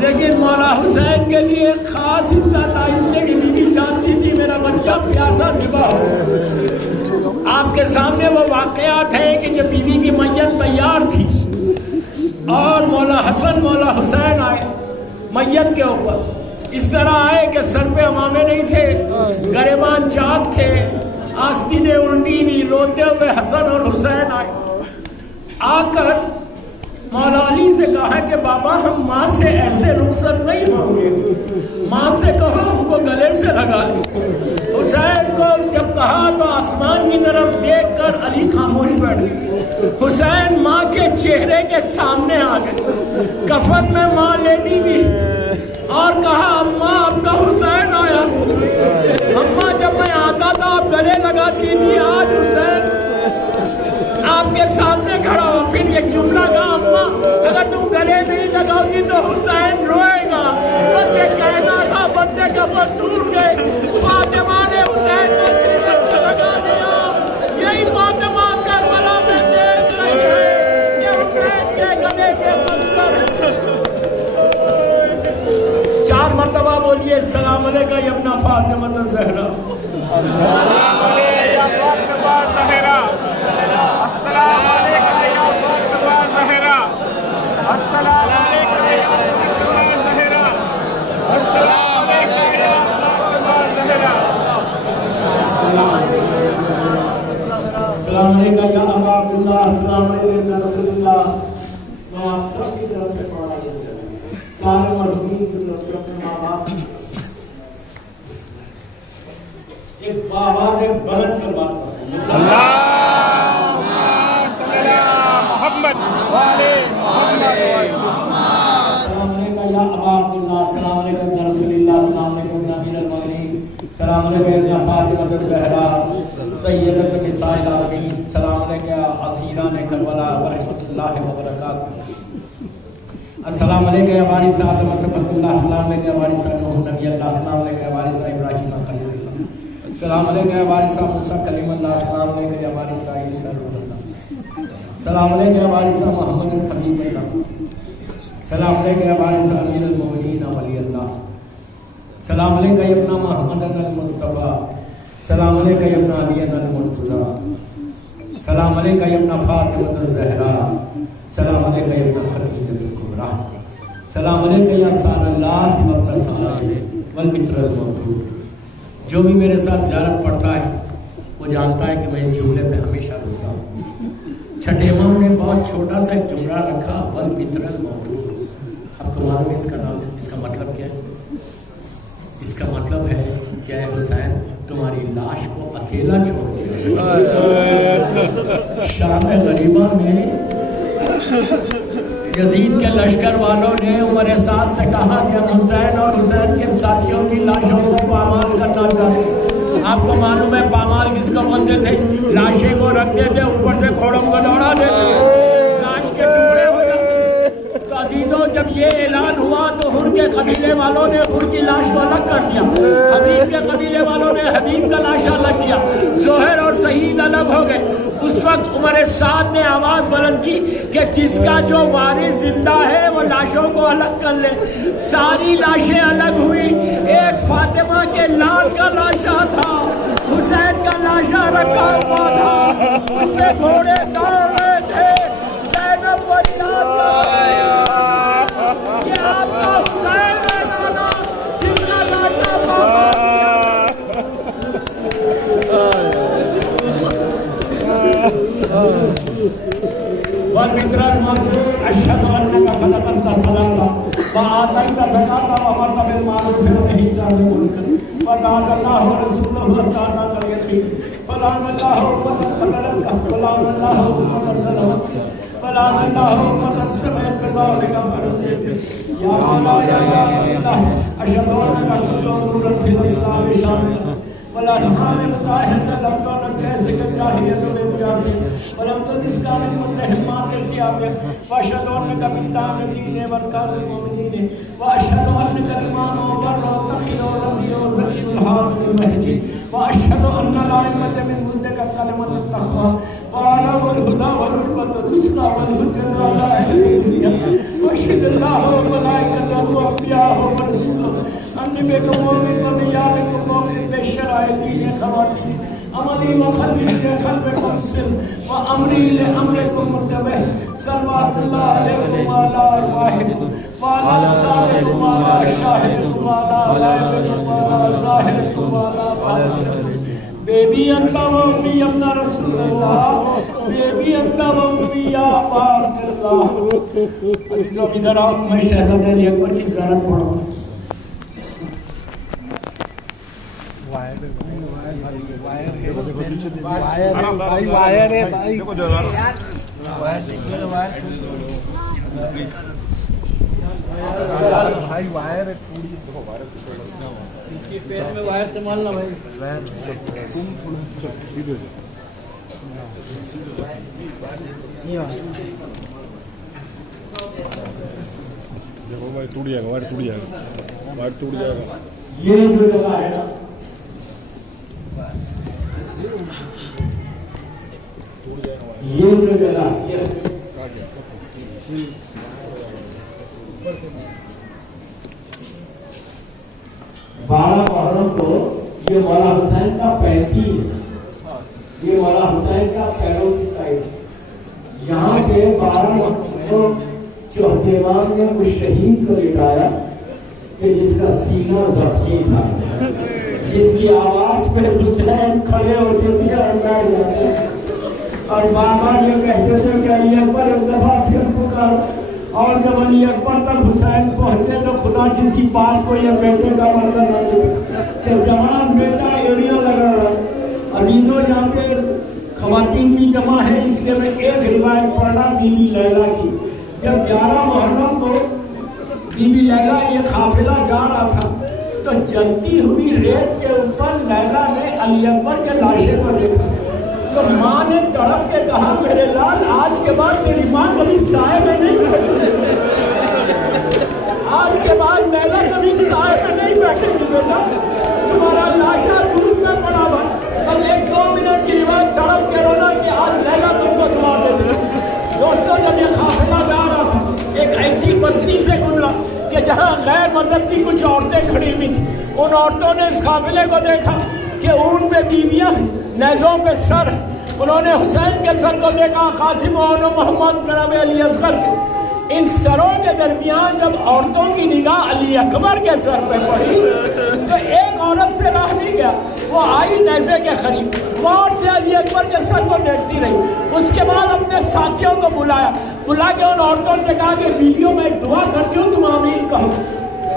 لیکن مولا حسین کے لیے ایک خاص حصہ تھا، اس لیے کہ بی بی جانتی تھی میرا بچہ پیاسا ذبح ہو. آپ کے سامنے وہ واقعات ہیں کہ جب بی بی کی میت تیار تھی اور مولا حسن مولا حسین آئے میت کے اوپر، اس طرح آئے کہ سر پہ امامے نہیں تھے، گریبان چاک تھے، آستینیں الٹی ہوئی. روتے ہوئے حسن اور حسین آئے. آ کر مولا علی سے کہا کہ بابا ہم ماں سے ایسے رخصت نہیں ہوں گے، ماں سے کہو ہم کو گلے سے لگا لیں. حسین کو جب کہا تو آسمان کی طرف دیکھ کر علی خاموش بیٹھ گئے. حسین ماں کے چہرے کے سامنے آ گئے، کفن میں ماں لیٹی ہوئی، اور کہا اماں آپ کا حسین آیا. اماں جب میں آتا تھا آپ گلے لگاتی تھی، آج حسین آپ کے سامنے کھڑا ہو. پھر یہ جملہ کہا اماں اگر تم گلے نہیں لگاؤ گی تو حسین روئے گا. بس یہ کہنا تھا، بندے کفن ٹوٹ گئے. فاطمہ نے حسین کو سینے سے لگا دیا. یہی فاطمہ کربلا میں دیکھ رہی ہے کہ حسین کے گلے کے پتھر. 4 مرتبہ بولیے السلام علیکم یبنا فاطمہ الزہرا. السلام علیکم یا فاطمہ الزہرا. السلام علیکم یا فاطمہ الزہرا. السلام علیکم یا فاطمہ الزہرا. السلام علیکم یا فاطمہ الزہرا. السلام علیکم یا ابا عبداللہ. السلام علیکم یا رسول اللہ. میں آپ سب کی طرف سے پڑھا دوں گا، سارے مرحومین کی طرف سے، اپنے ماں باپ ایک باواز ایک بلند سے بات کرتے ہیں. اللہم صلی علی محمد وعلی محمد. السلام علیکم یا ابا عبداللہ. السلام علیکم یا رسول اللہ. السلام علیکم یا امیر المومنین. السلام علیکم یا فاطمہ الزہرا سیدۃ نساء العالمین. السلام علیکم یا اسیران کربلا ورحمۃ اللہ وبرکاتہ. السلام علیکم یا وارث آدم صفوت اللہ. السلام علیکم یا وارث نوح نبی اللہ. السلام علیکم یا وارث ابراہیم خلیل اللہ. السلام علیکم یا وارث موسیٰ کلیم اللہ. السلام علیکم یا وارث عیسیٰ روح اللہ. السلام علیکم یا وارث محمد حبیب اللہ. السلام علیکم یا وارث امیر المومنین ولی اللہ. السلام علیکم یا ابن محمد المصطفیٰ. السلام علیکم یا ابن علی المرتضیٰ. سلام علیکہ یا ابن فاطمہ الزہرا، سلام علیکہ یا ابن خدیجہ الکبریٰ، سلام علیکہ یا سال اللہ و ابن صالح والمطر الموجود۔ جو بھی میرے ساتھ زیارت پڑھتا ہے وہ جانتا ہے کہ میں اس جملے پہ ہمیشہ رکتا ہوں۔ چھٹے امام نے بہت چھوٹا سا ایک جملہ رکھا، والمطر الموجود۔ اب تو معلوم ہے اس کا نام، اس کا مطلب کیا ہے؟ اس کا مطلب ہے کہ اے حسین تمہاری لاش کو اکیلا چھوڑ دیا۔ شام غریبہ میں یزید کے لشکر والوں نے عمر سعد سے کہا کہ ہم حسین اور حسین کے ساتھیوں کی لاشوں کو پامال کرنا چاہتے ہیں۔ آپ کو معلوم ہے پامال کس کو بولتے تھے؟ لاشیں کو رکھتے تھے، اوپر سے گھوڑوں کو دوڑا دیتے، لاش کے ٹکڑے ہو جاتے۔ تو عزیزوں جب یہ اعلان ہوا تو حر کے قبیلے والوں نے حر کی لاش کو الگ کر دیا، حبیب کے قبیلے والوں نے حبیب کا لاش الگ کیا، زہر اور سعید الگ ہو گئے۔ اس وقت عمر سعد نے آواز بلند کی کہ جس کا جو وارث زندہ ہے وہ لاشوں کو الگ کر لے۔ ساری لاشیں الگ ہوئی، ایک فاطمہ کے لال کا لاشا تھا، حسین کا لاشا رکھا ہوا تھا، اس پہ گھوڑے دوڑ رہے تھے۔ زینب و یہ آپ کا حسین ہے نانا، جس کا لاشا تھا۔ والمطر الموجود أشهد أنك خلقت صلاة وآتيت زكاة وأمرت بالمعروف ونهيت عن المنكر وطاعت الله ورسوله وطاعت اليتيم فلعن الله أمة قتلته ولعن الله أمة ظلمته ولعن الله أمة سمعت بذلك فرزقت يا مولاي يا إله أشهد أنك كنت نورا في الإسلام شاملا ولا نحامل طاهرا لم تكن جيسك الجاهلية للجاسس ولم تدسك من كل حمات سيابه وأشهد أنك من دام الدين والكار المؤمنين وأشهد أنك الإمام وبر وتقي ورزي وزكي الحافظ المهدي وأشهد أن الأئمة من ملتك كلمة التقوى وعلى الهدى والرحمة الوسطى والهدى والهدى وأشهد الله وملائكته وأنبياءه ورسوله أني بكم مؤمن وبياركم مؤمن بالشرائع دين خواتيم أمري وخلي لخلبكم السلم وأمري لأمركم مرتبه صلوات الله عليكم وعلى أرواحكم وعلى أجسادكم وعلى أشاهدكم وعلى غائبكم وعلى ظاهركم وعلى باطنكم بیبی انت و امی ابن رسول اللہ، بیبی انت و امی یا پاک اللہ۔ عزیزوں ادھر آؤ، میں شہزادہ علی اکبر کی زیارت پڑھوں۔ پیٹ میں وائر استعمال نہ بھائی، دیکھو بھائی ٹوٹ جائے گا، وائر ٹوٹ جائے گا، وائر ٹوٹ جائے گا۔ یہ جو جگہ ہے نا یہ جو جگہ ہے 12 محرم کو یہ مولا حسین کا پینتی ہے، یہ مولا حسین کا پیروں کی سائڈ، یہاں پہ 12 محرم کو چوتھے امام نے کچھ شہید کو لٹایا کہ جس کا سینہ زخمی تھا، جس کی آواز پہ حسین کھڑے ہوتے تھے اور بیٹھ جاتے اور بابا یہ کہتے تھے کہ علی اکبر ایک دفعہ پھر پکار، اور جب علی اکبر تک حسین پہنچے تو خدا کسی بات کو یہ بیٹے کا مطلب نہ دے کہ جوان بیٹا ایڑیاں لگا رہا۔ عزیزوں یہاں پہ خواتین کی جمع ہے، اس لیے میں ایک روایت پڑھ رہا بی بی لیلا کی۔ جب 11 محرم کو بی بی لیلا یہ قافلہ جا رہا تھا تو جلتی ہوئی ریت کے اوپر لیلا نے علی اکبر کے لاشے کو دیکھا تو ماں نے تڑپ کے کہا میرے لال آج کے بعد میری ماں کبھی سائے میں نہیں بیٹھے، آج کے بعد لیلا کبھی سائے میں نہیں بیٹھے گی بیٹا، تمہارا لاشا دودھ میں پڑا بس 1-2 منٹ کی روایت تڑپ کے رونا کہ آج لیلا تم کو دعا دے دے۔ دوستوں جب یہ قافلہ جا رہا تھا ایک ایسی بستی سے گزرا کہ جہاں غیر مذہب کی کچھ عورتیں کھڑی ہوئی تھیں، ان عورتوں نے اس قافلے کو دیکھا کہ اونٹ پہ بیویاں نیزوں پہ سر انہوں نے حسین کے سر کو دیکھا، قاسم و محمد جناب علی اصغر کے، ان سروں کے درمیان جب عورتوں کی نگاہ علی اکبر کے سر پہ پڑی تو ایک عورت سے راہ نہیں گیا، وہ آئی نیزے کے قریب، غور سے علی اکبر کے سر کو دیکھتی رہی، اس کے بعد اپنے ساتھیوں کو بلا کے ان عورتوں سے کہا کہ بیویوں میں ایک دعا کرتی ہوں، تم آمین کہو۔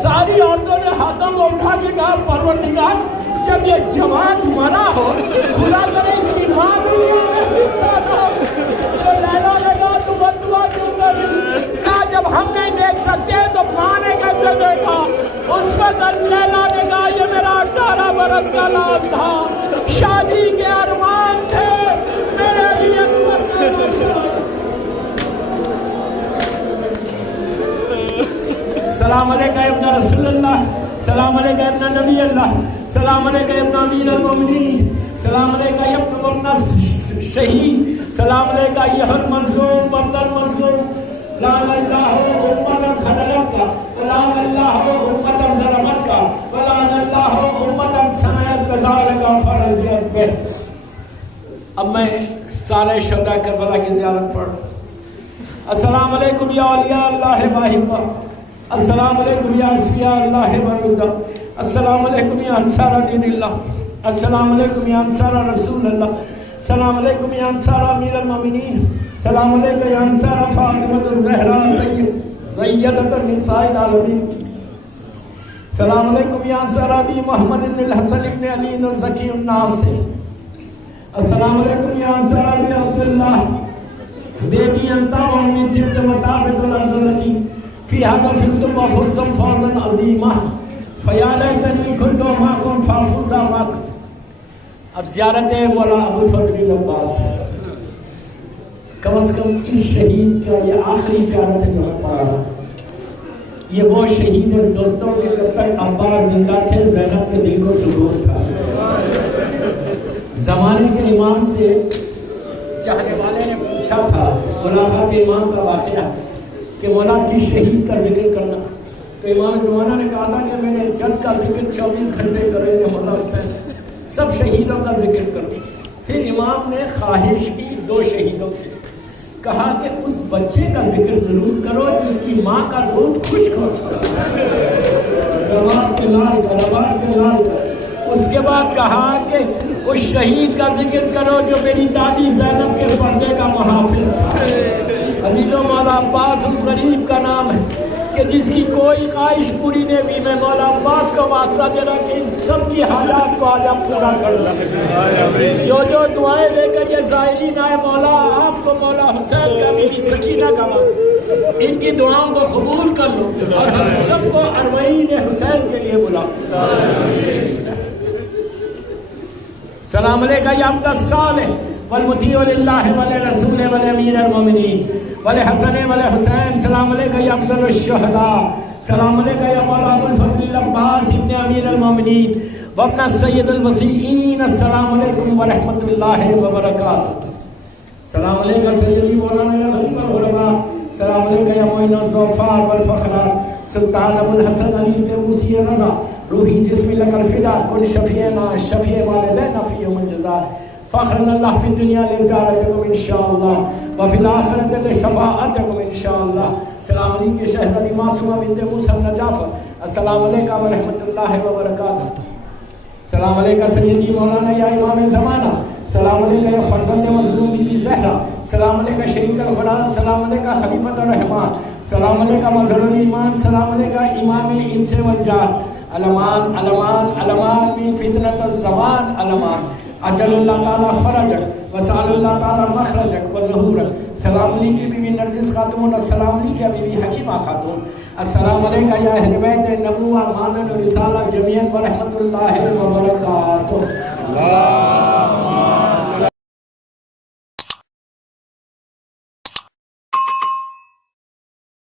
ساری عورتوں نے ہاتھوں کو اٹھا کے کہا پروردگار جب یہ جوان مرا ہو خدا کرے اس کی ماں دنیا میں تو لیلا نے کہا تم دعا کیوں کر رہی؟ کہا جب ہم نہیں دیکھ سکتے تو ماں نے کیسے دیکھا؟ اس وقت لیلا نے کہا یہ میرا 18 برس کا لال تھا، شادی کے ارمان تھے میرے لیے سلام علیکہ ابن رسول اللہ، سلام علیکہ ابن نبی اللہ، سلام علیکہ ابن امیر المومنین، سلام علیکہ ابن شہید، سلام علیکہ یہ المظلوم ابن المظلوم، لعن اللہ امتا خدلت کا، ولعن اللہ امتا ظلمت کا، ولعن اللہ امتا سمعت بذالک فرضیت بہ۔ اب میں سارے شہداء کربلا کی زیارت پڑھ۔ السلام علیکم یا اولیاء اللہ باہبہ، السلام علیکم یا اصفیاء اللہ ورودہ، السلام علیکم یا انصار دین اللہ، السلام علیکم یا انصار رسول اللہ، السلام علیکم یا انصار امیر المومنین، السلام علیکم یا انصار فاطمۃ الزہرا سیدۃ النساء العالمین، السلام علیکم یا انصار ابی محمد بن الحسن بن علی الزکی الناصر، السلام علیکم یا انصار ابی عبداللہ بیبی انتا و امی تبت مطابق الارض فی هذا فزتم وفزتم فوزا عظیما فیا لیتنی کنت معکم فافوز معکم۔ اب زیارت مولا ابوالفضل العباس، کم از کم اس شہید کا یہ آخری زیارت ہے جو ہم پڑھا۔ یہ وہ شہید ہے دوستوں کے جب تک عباس زندہ تھے زینب کے دل کو سکون تھا۔ زمانے کے امام سے چاہنے والے نے پوچھا تھا ملاقات کے امام کا واقعہ کہ مولا کی شہید کا ذکر کرنا، تو امام زمانہ نے کہا تھا کہ میرے جد کا ذکر 24 گھنٹے کریں گے مولا حسین، سب شہیدوں کا ذکر کرو۔ پھر امام نے خواہش کی 2 شہیدوں کی، کہا کہ اس بچے کا ذکر ضرور کرو جس کی ماں کا دودھ خشک ہو چکا، رباب کے لال کا، رباب کے لال کا۔ اس کے بعد کہا کہ اس شہید کا ذکر کرو جو میری دادی زینب کے پردے کا محافظ تھا۔ عزیزوں مولا عباس اس غریب کا نام ہے کہ جس کی کوئی خواہش پوری نہیں ہوئی، میں مولا عباس کو واسطہ دے رہا کہ ان سب کی حالات کو آج آپ پورا کر دیں۔ جو دعائیں لے کر یہ زائرین آئے مولا آپ کو مولا حسین کا میری سکینہ کا واسطہ ان کی دعاؤں کو قبول کر لو اور ہم سب کو اربعین حسین کے لیے بلاؤ۔ سلام علیکہ یا عبد الصالح والمطیع للہ ولرسول ولامیر المومنین ولحسن ولحسین، سلام علیکہ یا افضل الشہداء، سلام علیکہ یا مولا ابوالفضل العباس ابن امیر المومنین وابن سید الوصیین، السلام علیکم ورحمۃ اللہ وبرکاتہ۔ سلام علیکہ سیدی مولانا یا خلیفہ العلماء، سلام علیکہ یا معین الظفار والفخرات، سلطان ابو الحسن علی بن موسی رضا، روحی جسم لک الفدا، کن شفیعنا شفیع والدینا فی یوم الجزاء، فخرنا اللہ فی الدنیا لزیارتکم انشاءاللہ وفی الآخرت لشفاعتکم انشاءاللہ۔ سلام علیکہ شہزادی معصومہ بنت موسیٰ بن جعفر، السلام علیکہ ورحمۃ اللہ وبرکاتہ۔ سلام علیکہ سیدی مولانا یا امام زمانہ، سلام علیکہ یا فرزند مظلوم بی بی زہرا، سلام علیکہ شریک القرآن، سلام علیکہ خلیفۃ الرحمان، سلام علیکہ مظہر الایمان، سلام علیکہ امام انس والجان، علمان علمان علمان من فتنة الزمان علمان، اجل اللہ تعالیٰ فرجک وسال اللہ تعالیٰ مخرجک وظہورک۔ سلام علیکہ بی بی نرجس خاتون، السلام علیکہ بی بی حکیمہ خاتون، السلام علیکہ یا اہل بیت نبوہ مادن رسالہ جمیعاً ورحمۃ اللہ وبرکاتہ۔